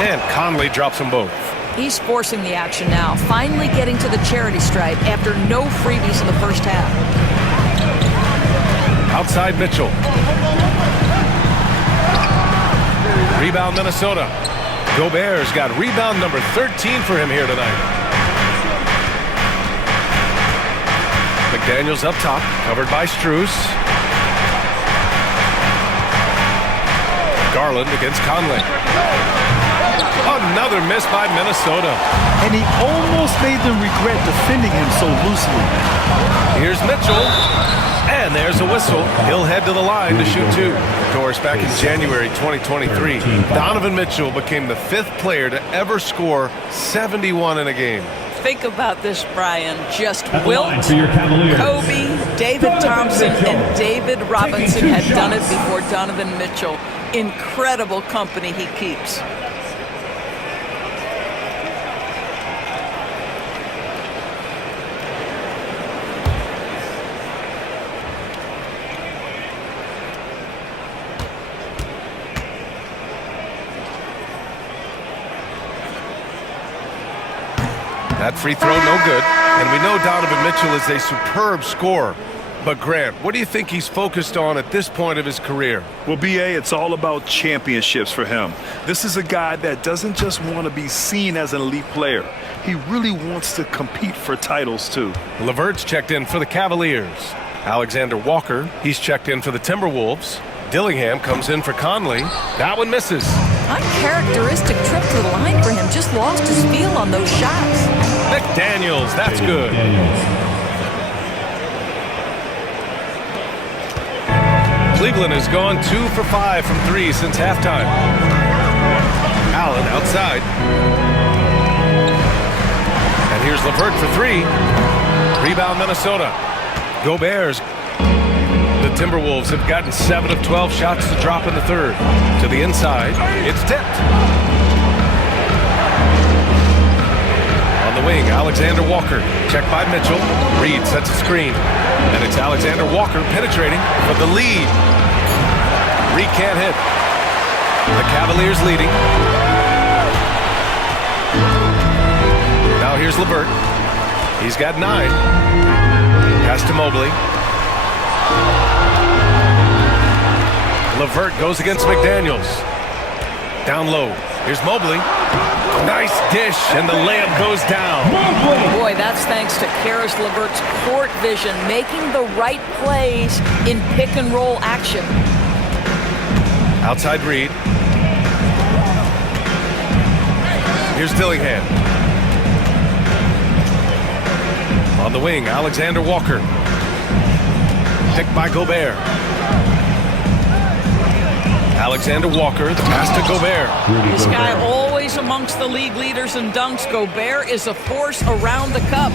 And Conley drops them both. He's forcing the action now, finally getting to the charity stripe after no freebies in the first half. Outside Mitchell. Rebound Minnesota. Gobert's got rebound number 13 for him here tonight. McDaniels up top, covered by Strus. Garland against Conley. Another miss by Minnesota. And he almost made them regret defending him so loosely. Here's Mitchell. And there's a whistle. He'll head to the line to shoot 2. Doris, back in January 2023, Donovan Mitchell became the 5th player to ever score 71 in a game. Think about this, Brian. Just Wilt, Kobe, David Thompson, and David Robinson had done it before Donovan Mitchell. Incredible company he keeps. That free throw, no good. And we know Donovan Mitchell is a superb scorer. But Grant, what do you think he's focused on at this point of his career? Well, B.A., it's all about championships for him. This is a guy that doesn't just want to be seen as an elite player. He really wants to compete for titles, too. LeVert's checked in for the Cavaliers. Alexander Walker, he's checked in for the Timberwolves. Dillingham comes in for Conley. That one misses. Uncharacteristic trip to the line for him. Just lost his feel on those shots. McDaniels, that's good. Cleveland has gone 2 for 5 from 3 since halftime. Allen outside. And here's LeVert for 3. Rebound Minnesota. Gobert's. The Timberwolves have gotten 7 of 12 shots to drop in the third. To the inside, it's tipped. the wing, Alexander Walker. Check by Mitchell. Reed sets a screen. And it's Alexander Walker penetrating for the lead. Reed can't hit. The Cavaliers leading. Now here's LeVert. He's got 9. Pass to Mobley. LeVert goes against McDaniels. Down low. Here's Mobley. Nice dish, and the layup goes down. Boy, that's thanks to Karis LeVert's court vision, making the right plays in pick-and-roll action. Outside Reed. Here's Dillingham. On the wing, Alexander Walker. Picked by Gobert. Alexander Walker, the pass to Gobert. This guy always amongst the league leaders in dunks. Gobert is a force around the cup.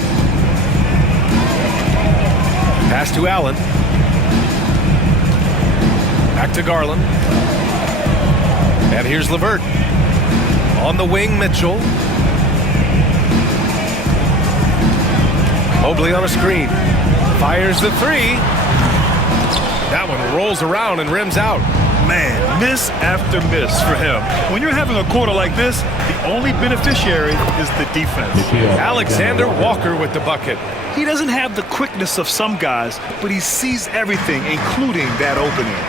Pass to Allen. Back to Garland. And here's LeVert. On the wing, Mitchell. Mobley on a screen. Fires the 3. That one rolls around and rims out. Man, miss after miss for him. When you're having a quarter like this, the only beneficiary is the defense. Alexander Walker with the bucket. He doesn't have the quickness of some guys, but he sees everything, including that opening.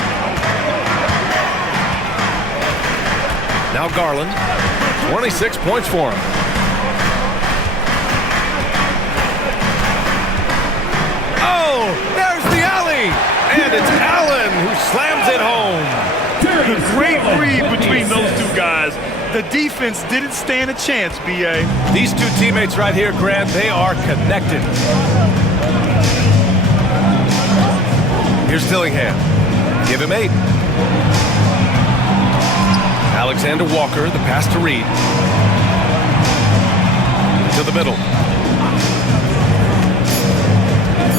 Now Garland. 26 points for him. Oh, there's the alley. And it's Allen who slams it home. The great read between those two guys. The defense didn't stand a chance, B.A. These two teammates right here, Grant, they are connected. Here's Dillingham. Give him 8. Alexander Walker, the pass to Reed. To the middle.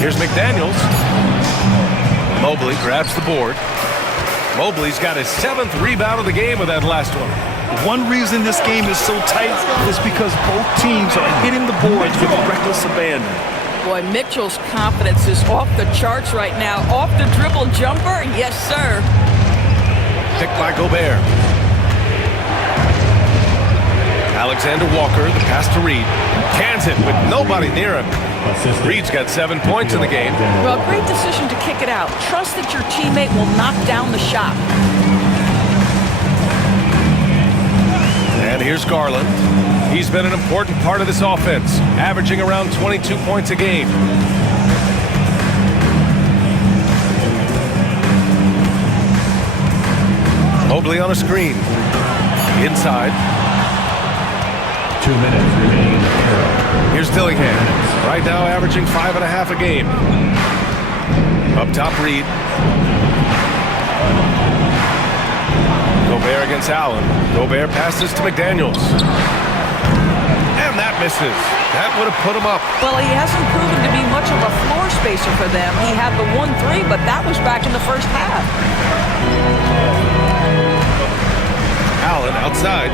Here's McDaniels. Mobley grabs the board. Mobley's got his 7th rebound of the game with that last one. One reason this game is so tight is because both teams are hitting the boards with reckless abandon. Boy, Mitchell's confidence is off the charts right now. Off the dribble jumper, yes, sir. Picked by Gobert. Alexander Walker, the pass to Reed. Cans it with nobody near him. Reed's got 7 points in the game. Well, great decision to kick it out. Trust that your teammate will knock down the shot. And here's Garland. He's been an important part of this offense, averaging around 22 points a game. Mobley on a screen. Inside. 2 minutes remaining in the period. Here's Dillingham. Right now averaging 5.5 a game. Up top, Reed. Gobert against Allen. Gobert passes to McDaniels. And that misses. That would have put him up. Well, he hasn't proven to be much of a floor spacer for them. He had the 1-3, but that was back in the first half. Allen outside.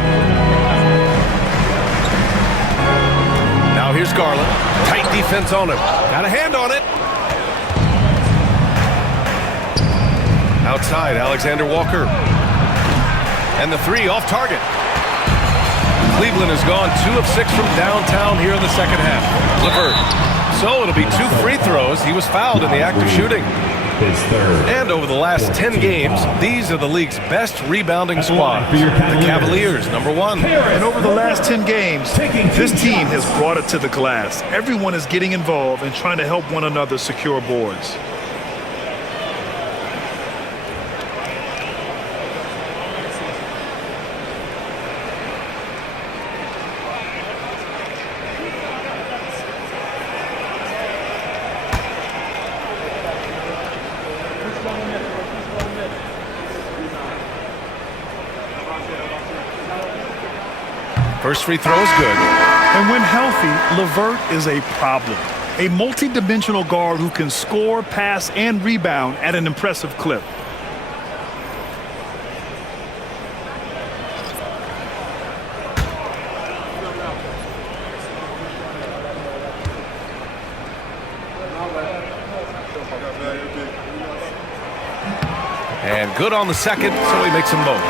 Now here's Garland. Tight defense on him. Got a hand on it. Outside, Alexander Walker. And the 3 off target. Cleveland has gone 2 of 6 from downtown here in the second half. LeVert. So it'll be 2 free throws. He was fouled in the act of shooting. His third. And over the last 10 games, these are the league's best rebounding squads. The Cavaliers, number 1. And over the last 10 games, this team has brought it to the glass. Everyone is getting involved and trying to help one another secure boards. First free throw is good. And when healthy, LeVert is a problem. A multi-dimensional guard who can score, pass, and rebound at an impressive clip. And good on the second, so he makes them both.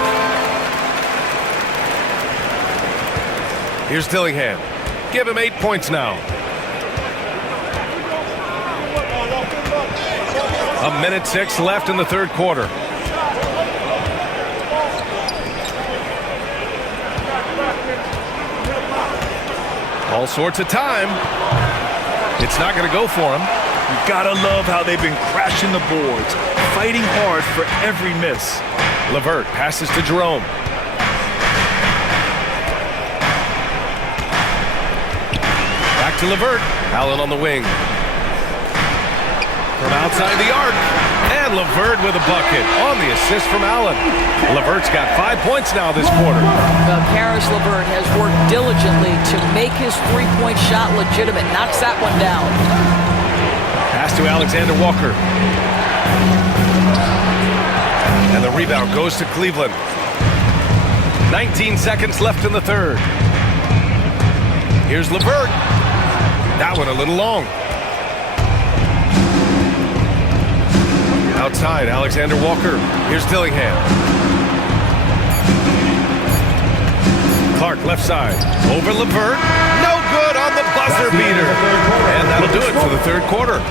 Here's Dillingham. Give him 8 points now. A minute 6 left in the third quarter. All sorts of time. It's not going to go for him. You gotta love how they've been crashing the boards, fighting hard for every miss. LeVert passes to Jerome. Back to LeVert. Allen on the wing. From outside the arc. And LeVert with a bucket on the assist from Allen. LeVert's got 5 points now this quarter. Well, Karis LeVert has worked diligently to make his three-point shot legitimate. Knocks that one down. Pass to Alexander Walker. And the rebound goes to Cleveland. 19 seconds left in the third. Here's LeVert. That one a little long. Outside, Alexander Walker. Here's Dillingham. Clark left side. Over LeVert. No good on the buzzer beater. And that'll do it for the third quarter.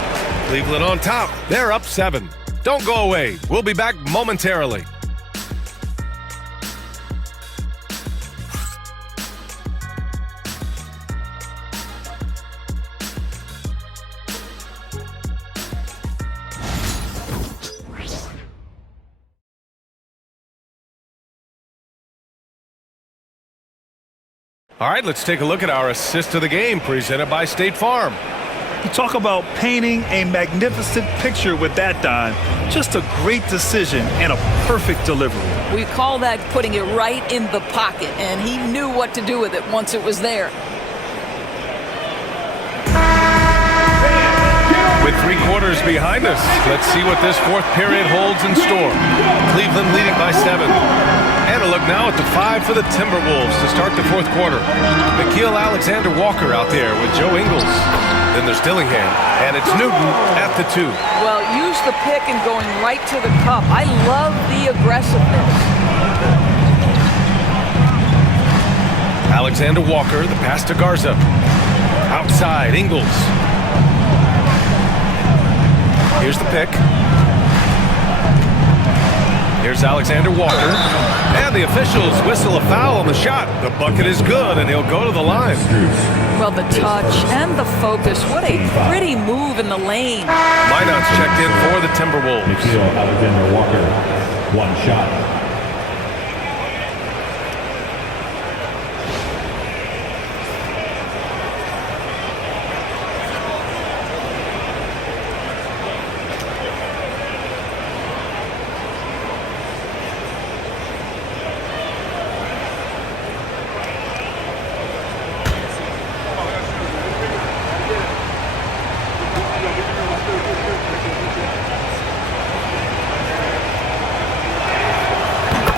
Cleveland on top. They're up 7. Don't go away. We'll be back momentarily. All right, let's take a look at our assist of the game presented by State Farm. You talk about painting a magnificent picture with that dime. Just a great decision and a perfect delivery. We call that putting it right in the pocket, and he knew what to do with it once it was there. With 3 quarters behind us, let's see what this fourth period holds in store. Cleveland leading by 7. And a look now at the 5 for the Timberwolves to start the fourth quarter. Nickeil Alexander-Walker out there with Joe Ingles. Then there's Dillingham, and it's Newton at the 2. Well, use the pick and going right to the cup. I love the aggressiveness. Alexander-Walker, the pass to Garza. Outside, Ingles. Here's the pick. Here's Alexander Walker. And the officials whistle a foul on the shot. The bucket is good, and he'll go to the line. Well, the touch and the focus. What a pretty move in the lane. Minot's checked in for the Timberwolves. Nickeil Alexander Walker, 1 shot.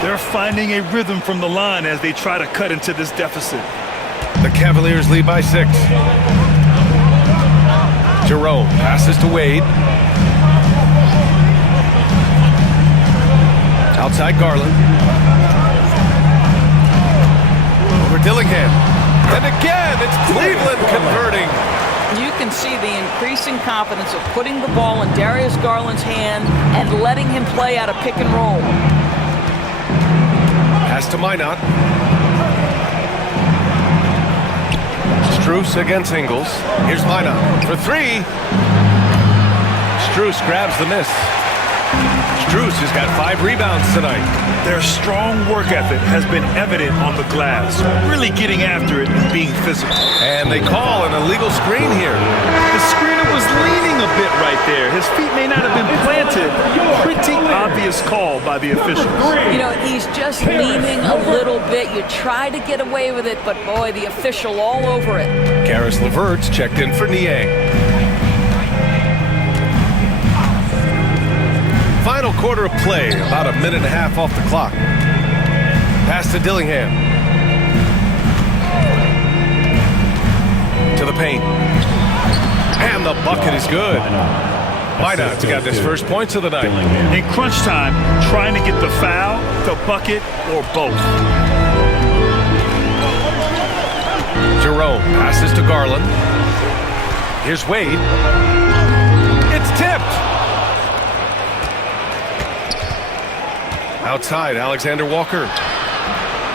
They're finding a rhythm from the line as they try to cut into this deficit. The Cavaliers lead by 6. Jerome passes to Wade. Outside Garland. Over Dillingham. And again, it's Cleveland converting. You can see the increasing confidence of putting the ball in Darius Garland's hand and letting him play out of pick and roll. Pass to Minot. Strus against Ingles. Here's Minot for 3. Strus grabs the miss. Strus has got 5 rebounds tonight. Their strong work ethic has been evident on the glass, really getting after it and being physical. And they call an illegal screen here. The screener was leaning a bit right there. His feet may not have been planted. Pretty obvious call by the official. You know, he's just leaning a little bit. You try to get away with it, but boy, the official all over it. Karis LeVert's checked in for Niang. Final quarter of play, about a minute and a half off the clock. Pass to Dillingham. To the paint. And the bucket is good. Minot's got his first points of the night. In crunch time, trying to get the foul, the bucket, or both. Jerome passes to Garland. Here's Wade. It's tipped. Outside, Alexander Walker.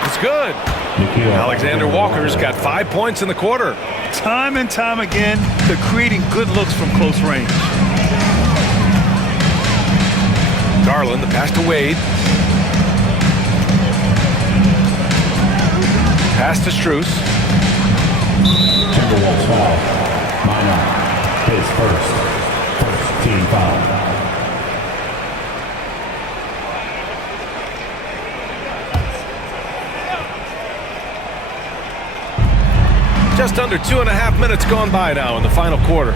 It's good. Alexander Walker's got 5 points in the quarter. Time and time again, they're creating good looks from close range. Garland, the pass to Wade. Pass to Strus. Timberwolves foul. Minot. His first team foul. Just under 2.5 minutes gone by now in the final quarter.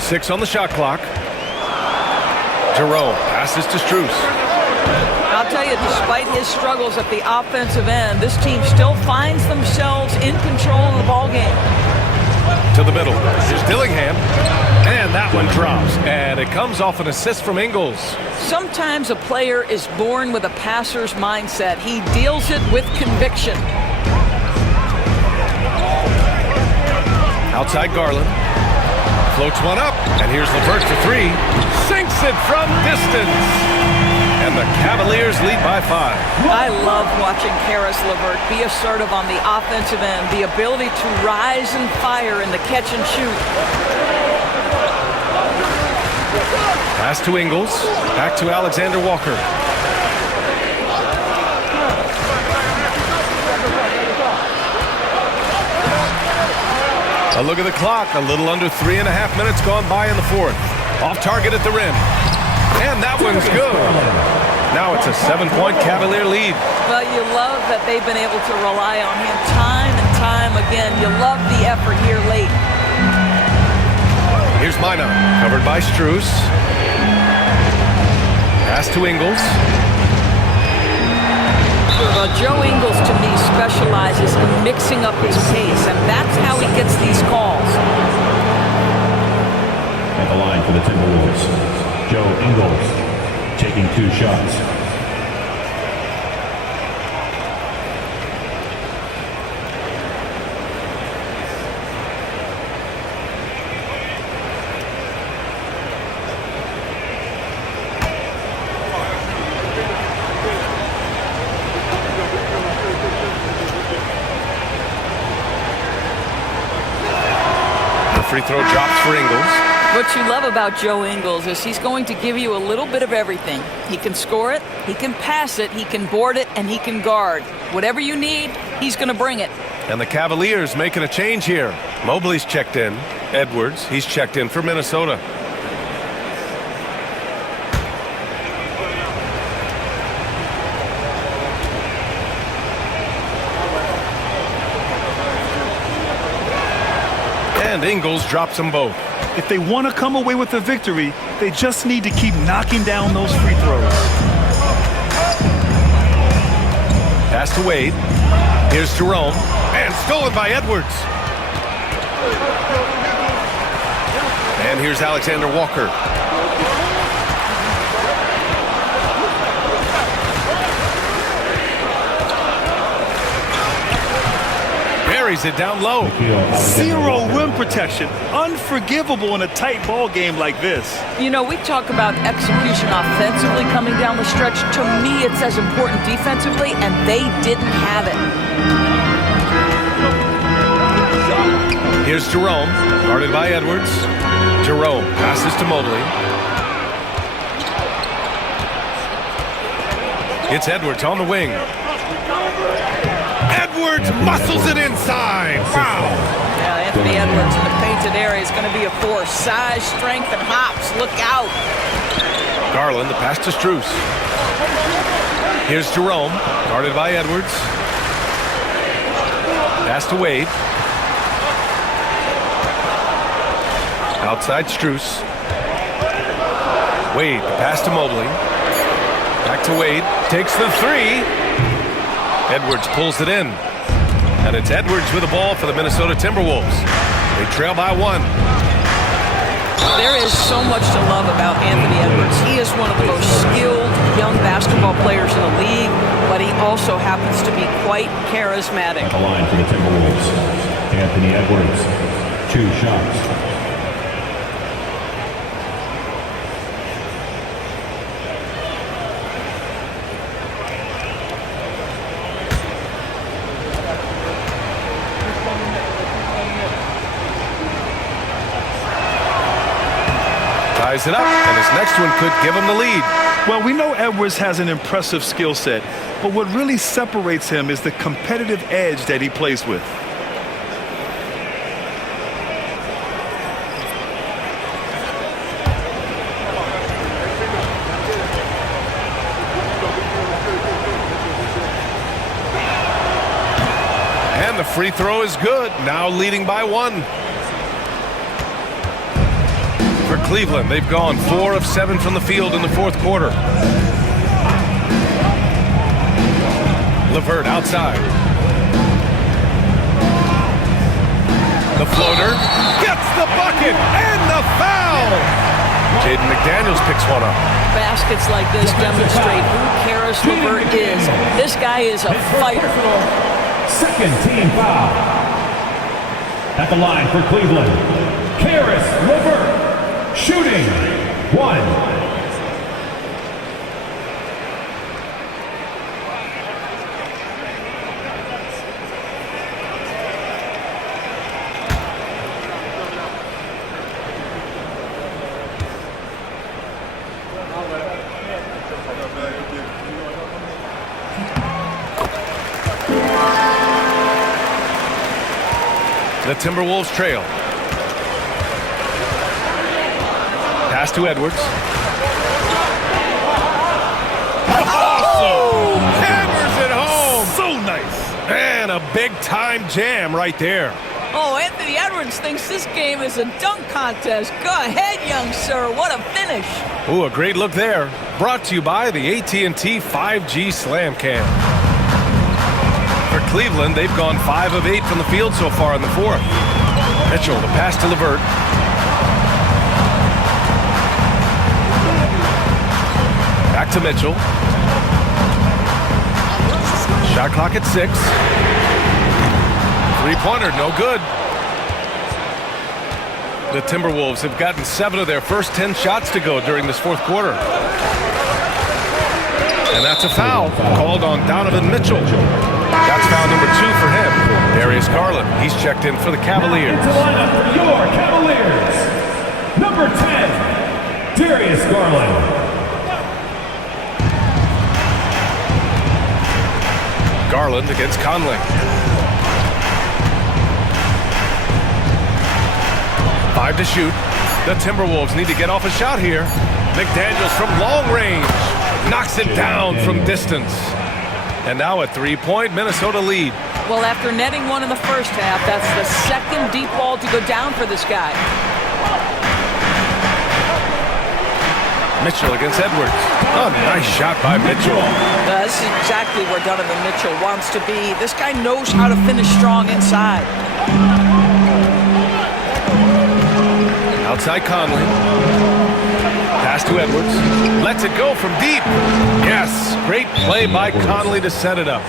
6 on the shot clock. Jerome passes to Strus. I'll tell you, despite his struggles at the offensive end, this team still finds themselves in control of the ball game. To the middle. Here's Dillingham. And that one drops. And it comes off an assist from Ingles. Sometimes a player is born with a passer's mindset. He deals it with conviction. Outside Garland. Floats one up. And here's LeVert for 3. Sinks it from distance. And the Cavaliers lead by 5. I love watching Karis LeVert be assertive on the offensive end. The ability to rise and fire in the catch and shoot. Pass to Ingles. Back to Alexander Walker. A look at the clock. A little under 3.5 minutes gone by in the fourth. Off target at the rim. And that one's good. Now it's a 7-point Cavalier lead. Well, you love that they've been able to rely on him time and time again. You love the effort here late. Here's Minot, covered by Strus. Pass to Ingles. Well, Joe Ingles, to me, specializes in mixing up his pace, and that's how he gets these calls. At the line for the Timberwolves, Joe Ingles taking 2 shots. The free throw drops for Ingles. What you love about Joe Ingles is he's going to give you a little bit of everything. He can score it, he can pass it, he can board it, and he can guard. Whatever you need, he's going to bring it. And the Cavaliers making a change here. Mobley's checked in. Edwards, he's checked in for Minnesota. And Ingles drops them both. If they want to come away with a victory, they just need to keep knocking down those free throws. Pass to Wade. Here's Jerome. And stolen by Edwards. And here's Alexander Walker. Buries it down low. 0 rim protection. Unforgivable in a tight ball game like this. You know, we talk about execution offensively coming down the stretch. To me, it's as important defensively, and they didn't have it. Here's Jerome, guarded by Edwards. Jerome passes to Mobley. It's Edwards on the wing. Edwards muscles it inside. Wow. Yeah, Anthony Edwards in the painted area is going to be a force. Size, strength, and hops. Look out. Garland, the pass to Strus. Here's Jerome, guarded by Edwards. Pass to Wade. Outside Strus. Wade, the pass to Mobley. Back to Wade. Takes the 3. Edwards pulls it in. And it's Edwards with the ball for the Minnesota Timberwolves. They trail by 1. There is so much to love about Anthony Edwards. He is one of the most skilled young basketball players in the league, but he also happens to be quite charismatic. At the line for the Timberwolves, Anthony Edwards, 2 shots. Ties it up, and his next one could give him the lead. Well, we know Edwards has an impressive skill set, but what really separates him is the competitive edge that he plays with. And the free throw is good, now leading by 1. For Cleveland, they've gone 4 of 7 from the field in the fourth quarter. LeVert outside. The floater gets the bucket and the foul. Jaden McDaniels picks one up. Baskets like this demonstrate who Karis LeVert is. This guy is a fighter. Second team foul. At the line for Cleveland, Karis LeVert. Shooting 1. The Timberwolves trail. Pass to Edwards. Oh! Hammers it home. So nice. And a big-time jam right there. Oh, Anthony Edwards thinks this game is a dunk contest. Go ahead, young sir. What a finish. Ooh, a great look there. Brought to you by the AT&T 5G Slam Cam. For Cleveland, they've gone 5 of 8 from the field so far in the fourth. Mitchell, the pass to LeVert. Back to Mitchell. Shot clock at 6. Three-pointer, no good. The Timberwolves have gotten 7 of their first 10 shots to go during this fourth quarter. And that's a foul called on Donovan Mitchell. That's foul number 2 for him. Darius Garland, he's checked in for the Cavaliers. Into lineup for your Cavaliers, number 10, Darius Garland. Garland against Conley. 5 to shoot. The Timberwolves need to get off a shot here. McDaniels from long range knocks it down from distance. And now a 3-point Minnesota lead. Well, after netting one in the first half, that's the second deep ball to go down for this guy. Mitchell against Edwards. Oh, nice shot by Mitchell. This is exactly where Donovan Mitchell wants to be. This guy knows how to finish strong inside. Outside Conley. Pass to Edwards. Lets it go from deep. Yes, great play by Conley to set it up.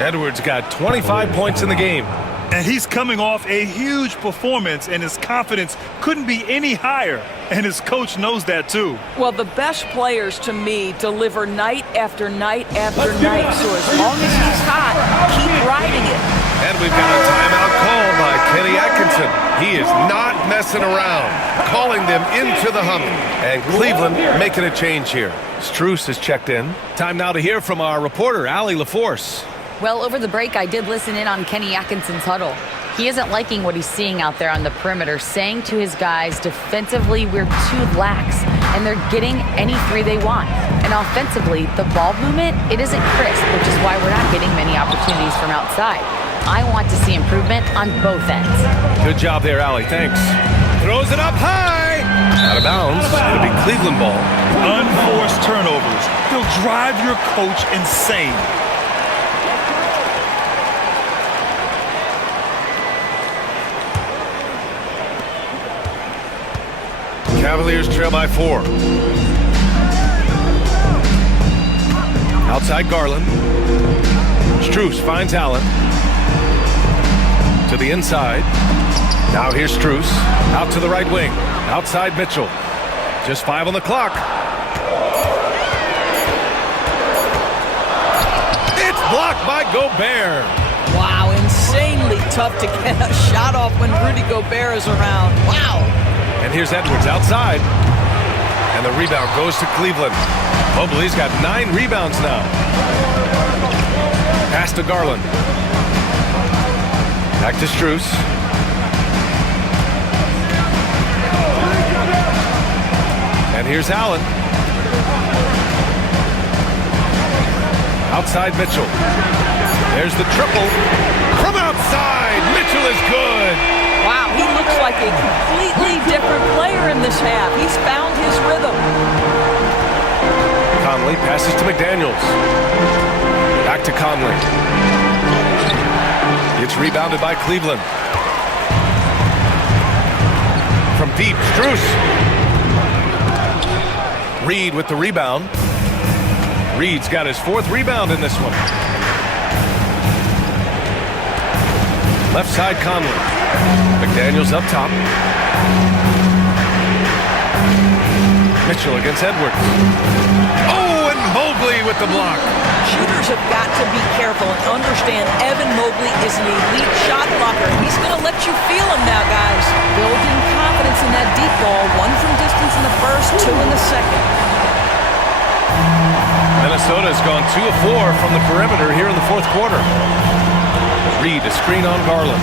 Edwards got 25 points in the game. And he's coming off a huge performance, and his confidence couldn't be any higher. And his coach knows that, too. Well, the best players, to me, deliver night after night after night. So as long as he's hot, keep riding it. And we've got a timeout called by Kenny Atkinson. He is not messing around, calling them into the hump. And Cleveland making a change here. Strus is checked in. Time now to hear from our reporter, Allie LaForce. Well, over the break, I did listen in on Kenny Atkinson's huddle. He isn't liking what he's seeing out there on the perimeter, saying to his guys, defensively, we're too lax, and they're getting any 3 they want. And offensively, the ball movement, it isn't crisp, which is why we're not getting many opportunities from outside. I want to see improvement on both ends. Good job there, Allie. Thanks. Throws it up high. Out of bounds. It'll be Cleveland ball. Unforced turnovers. They'll drive your coach insane. Cavaliers trail by 4. Outside Garland. Strus finds Allen. To the inside. Now here's Strus. Out to the right wing. Outside Mitchell. Just 5 on the clock. It's blocked by Gobert. Wow, insanely tough to get a shot off when Rudy Gobert is around. Wow. And here's Edwards outside. And the rebound goes to Cleveland. Mobley's got 9 rebounds now. Pass to Garland. Back to Strus. And here's Allen. Outside Mitchell. There's the triple. From outside, Mitchell is good. Wow, he looks like a completely different player in this half. He's found his rhythm. Conley passes to McDaniels. Back to Conley. It's rebounded by Cleveland. From deep, Strus. Reed with the rebound. Reed's got his 4th rebound in this one. Left side, Conley. McDaniels up top. Mitchell against Edwards. Oh, and Mobley with the block. Shooters have got to be careful and understand Evan Mobley is an elite shot blocker. He's going to let you feel him now, guys. Building confidence in that deep ball. 1 from distance in the first, 2 in the second. Minnesota has gone 2 of 4 from the perimeter here in the 4th quarter. Reed, a screen on Garland.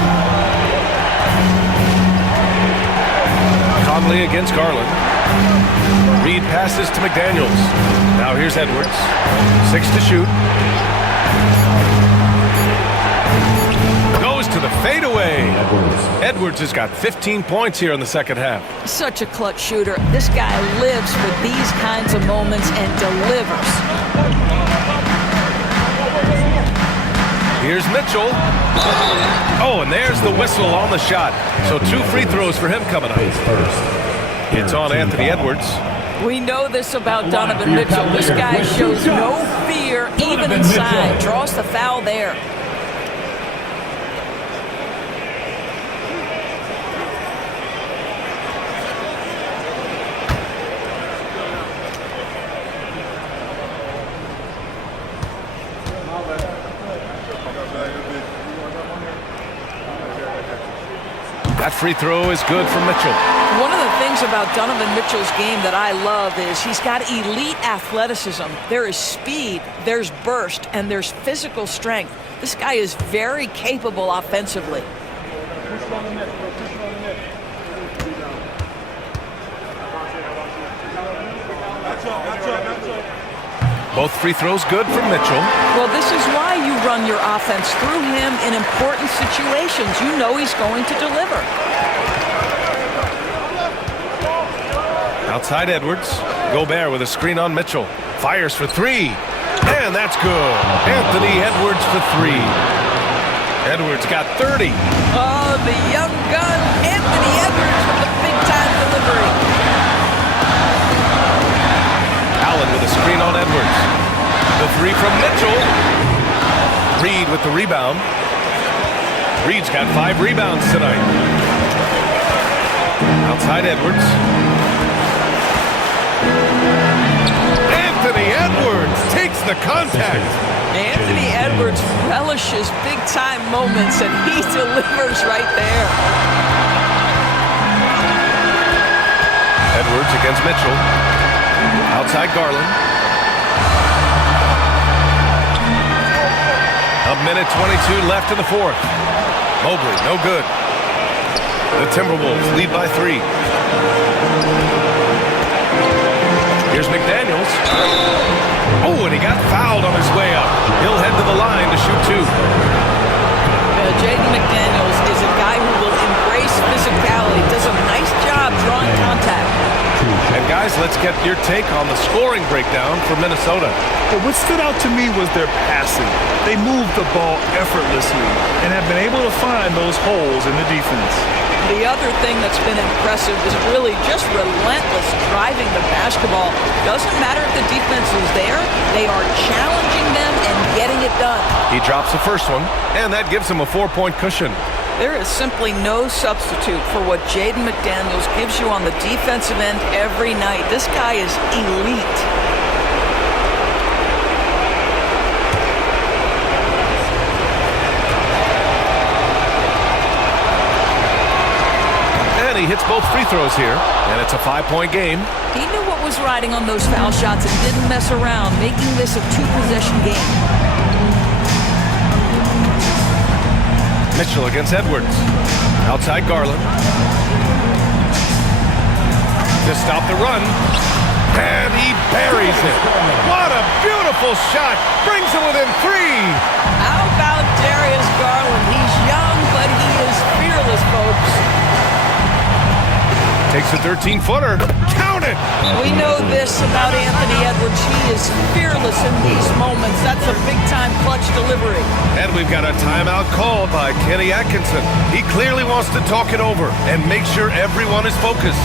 Conley against Garland. Reed passes to McDaniels. Now here's Edwards. 6 to shoot. Goes to the fadeaway. Edwards has got 15 points here in the second half. Such a clutch shooter. This guy lives for these kinds of moments and delivers. Here's Mitchell. Oh, and there's the whistle on the shot. So 2 free throws for him coming up. It's on Anthony Edwards. We know this about Donovan Mitchell. This guy shows no fear even inside. Draws the foul there. That free throw is good for Mitchell. One of the things about Donovan Mitchell's game that I love is he's got elite athleticism. There is speed, there's burst, and there's physical strength. This guy is very capable offensively. Both free throws good for Mitchell. Well, this is why you run your offense through him in important situations. You know he's going to deliver. Outside Edwards. Gobert with a screen on Mitchell. Fires for 3. And that's good. Anthony Edwards for 3. Edwards got 30. Oh, the young gun, Anthony Edwards with the big-time delivery. Allen with a screen on Edwards. The 3 from Mitchell. Reed with the rebound. Reed's got 5 rebounds tonight. Outside Edwards. Anthony Edwards takes the contact. Anthony Edwards relishes big-time moments, and he delivers right there. Edwards against Mitchell. Outside Garland. A minute 22 left in the 4th. Mobley, no good. The Timberwolves lead by 3. Here's McDaniels. Oh, and he got fouled on his way up. He'll head to the line to shoot 2. Jaden McDaniels is a guy who will embrace physicality, does a nice job drawing contact. And guys Guys, let's get your take on the scoring breakdown for Minnesota. But what stood out to me was their passing. They moved the ball effortlessly and have been able to find those holes in the defense. The other thing that's been impressive is really just relentless driving the basketball. Doesn't matter if the defense is there, they are challenging them and getting it done. He drops the first one, and that gives him a 4-point cushion. There is simply no substitute for what Jaden McDaniels gives you on the defensive end every night. This guy is elite. He hits both free throws here, and it's a 5-point game. He knew what was riding on those foul shots and didn't mess around, making this a 2-possession game. Mitchell against Edwards. Outside Garland. To stop the run. And he buries it. What a beautiful shot. Brings him within 3. How about Darius Garland? He's young, but he is fearless, folks. Takes a 13-footer. Count it! We know this about Anthony Edwards. He is fearless in these moments. That's a big-time clutch delivery. And we've got a timeout called by Kenny Atkinson. He clearly wants to talk it over and make sure everyone is focused.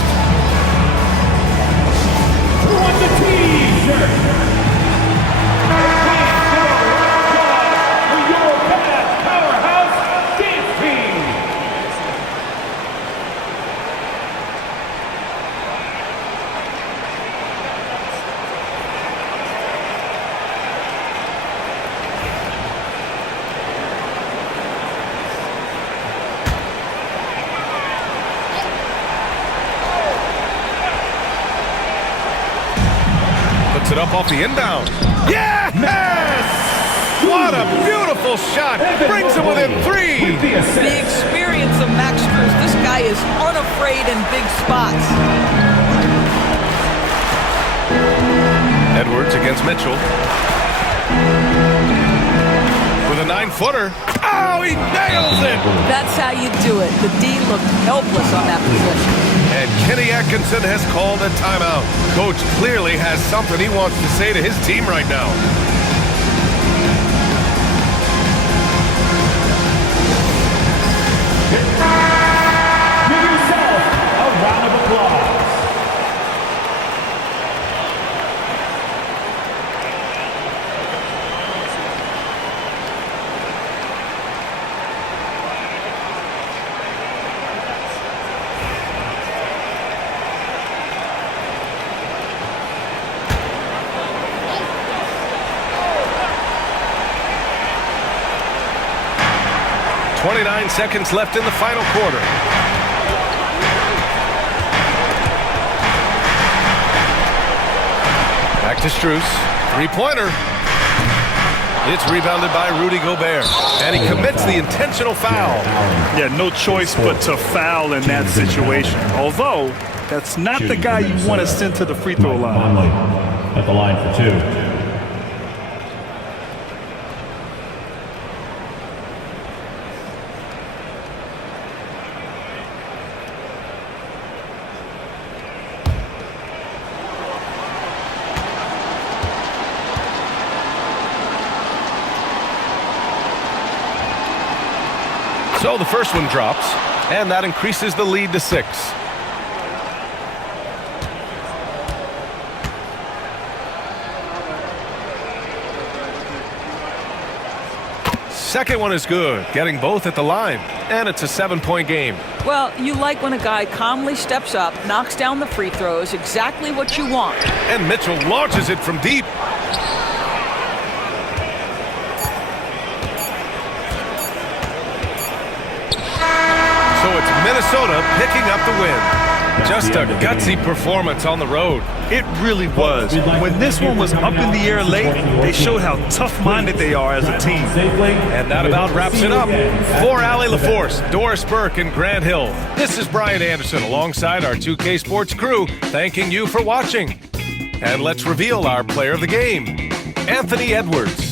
Who wants a T-shirt? For your best powerhouse dance team. It up off the inbound. Yes! What a beautiful shot. Brings him within 3. The experience of Max Strus. This guy is unafraid in big spots. Edwards against Mitchell. With a 9-footer. Oh, he nails it! That's how you do it. The D looked helpless on that possession. And Kenny Atkinson has called a timeout. Coach clearly has something he wants to say to his team right now. Give yourself a round of applause. .29 seconds left in the final quarter. Back to Strus. 3-pointer. It's rebounded by Rudy Gobert. And he commits the intentional foul. Yeah, no choice but to foul in that situation. Although, that's not the guy you want to send to the free throw line. At the line for 2. So the first one drops, and that increases the lead to 6. Second one is good, getting both at the line, and it's a 7-point game. Well, you like when a guy calmly steps up, knocks down the free throws, exactly what you want. And Mitchell launches it from deep. So it's Minnesota picking up the win. Just a gutsy performance on the road. It really was. When this one was up in the air late, they showed how tough-minded they are as a team. And that about wraps it up. For Allie LaForce, Doris Burke, and Grant Hill, this is Brian Anderson alongside our 2K Sports crew, thanking you for watching. And let's reveal our player of the game, Anthony Edwards.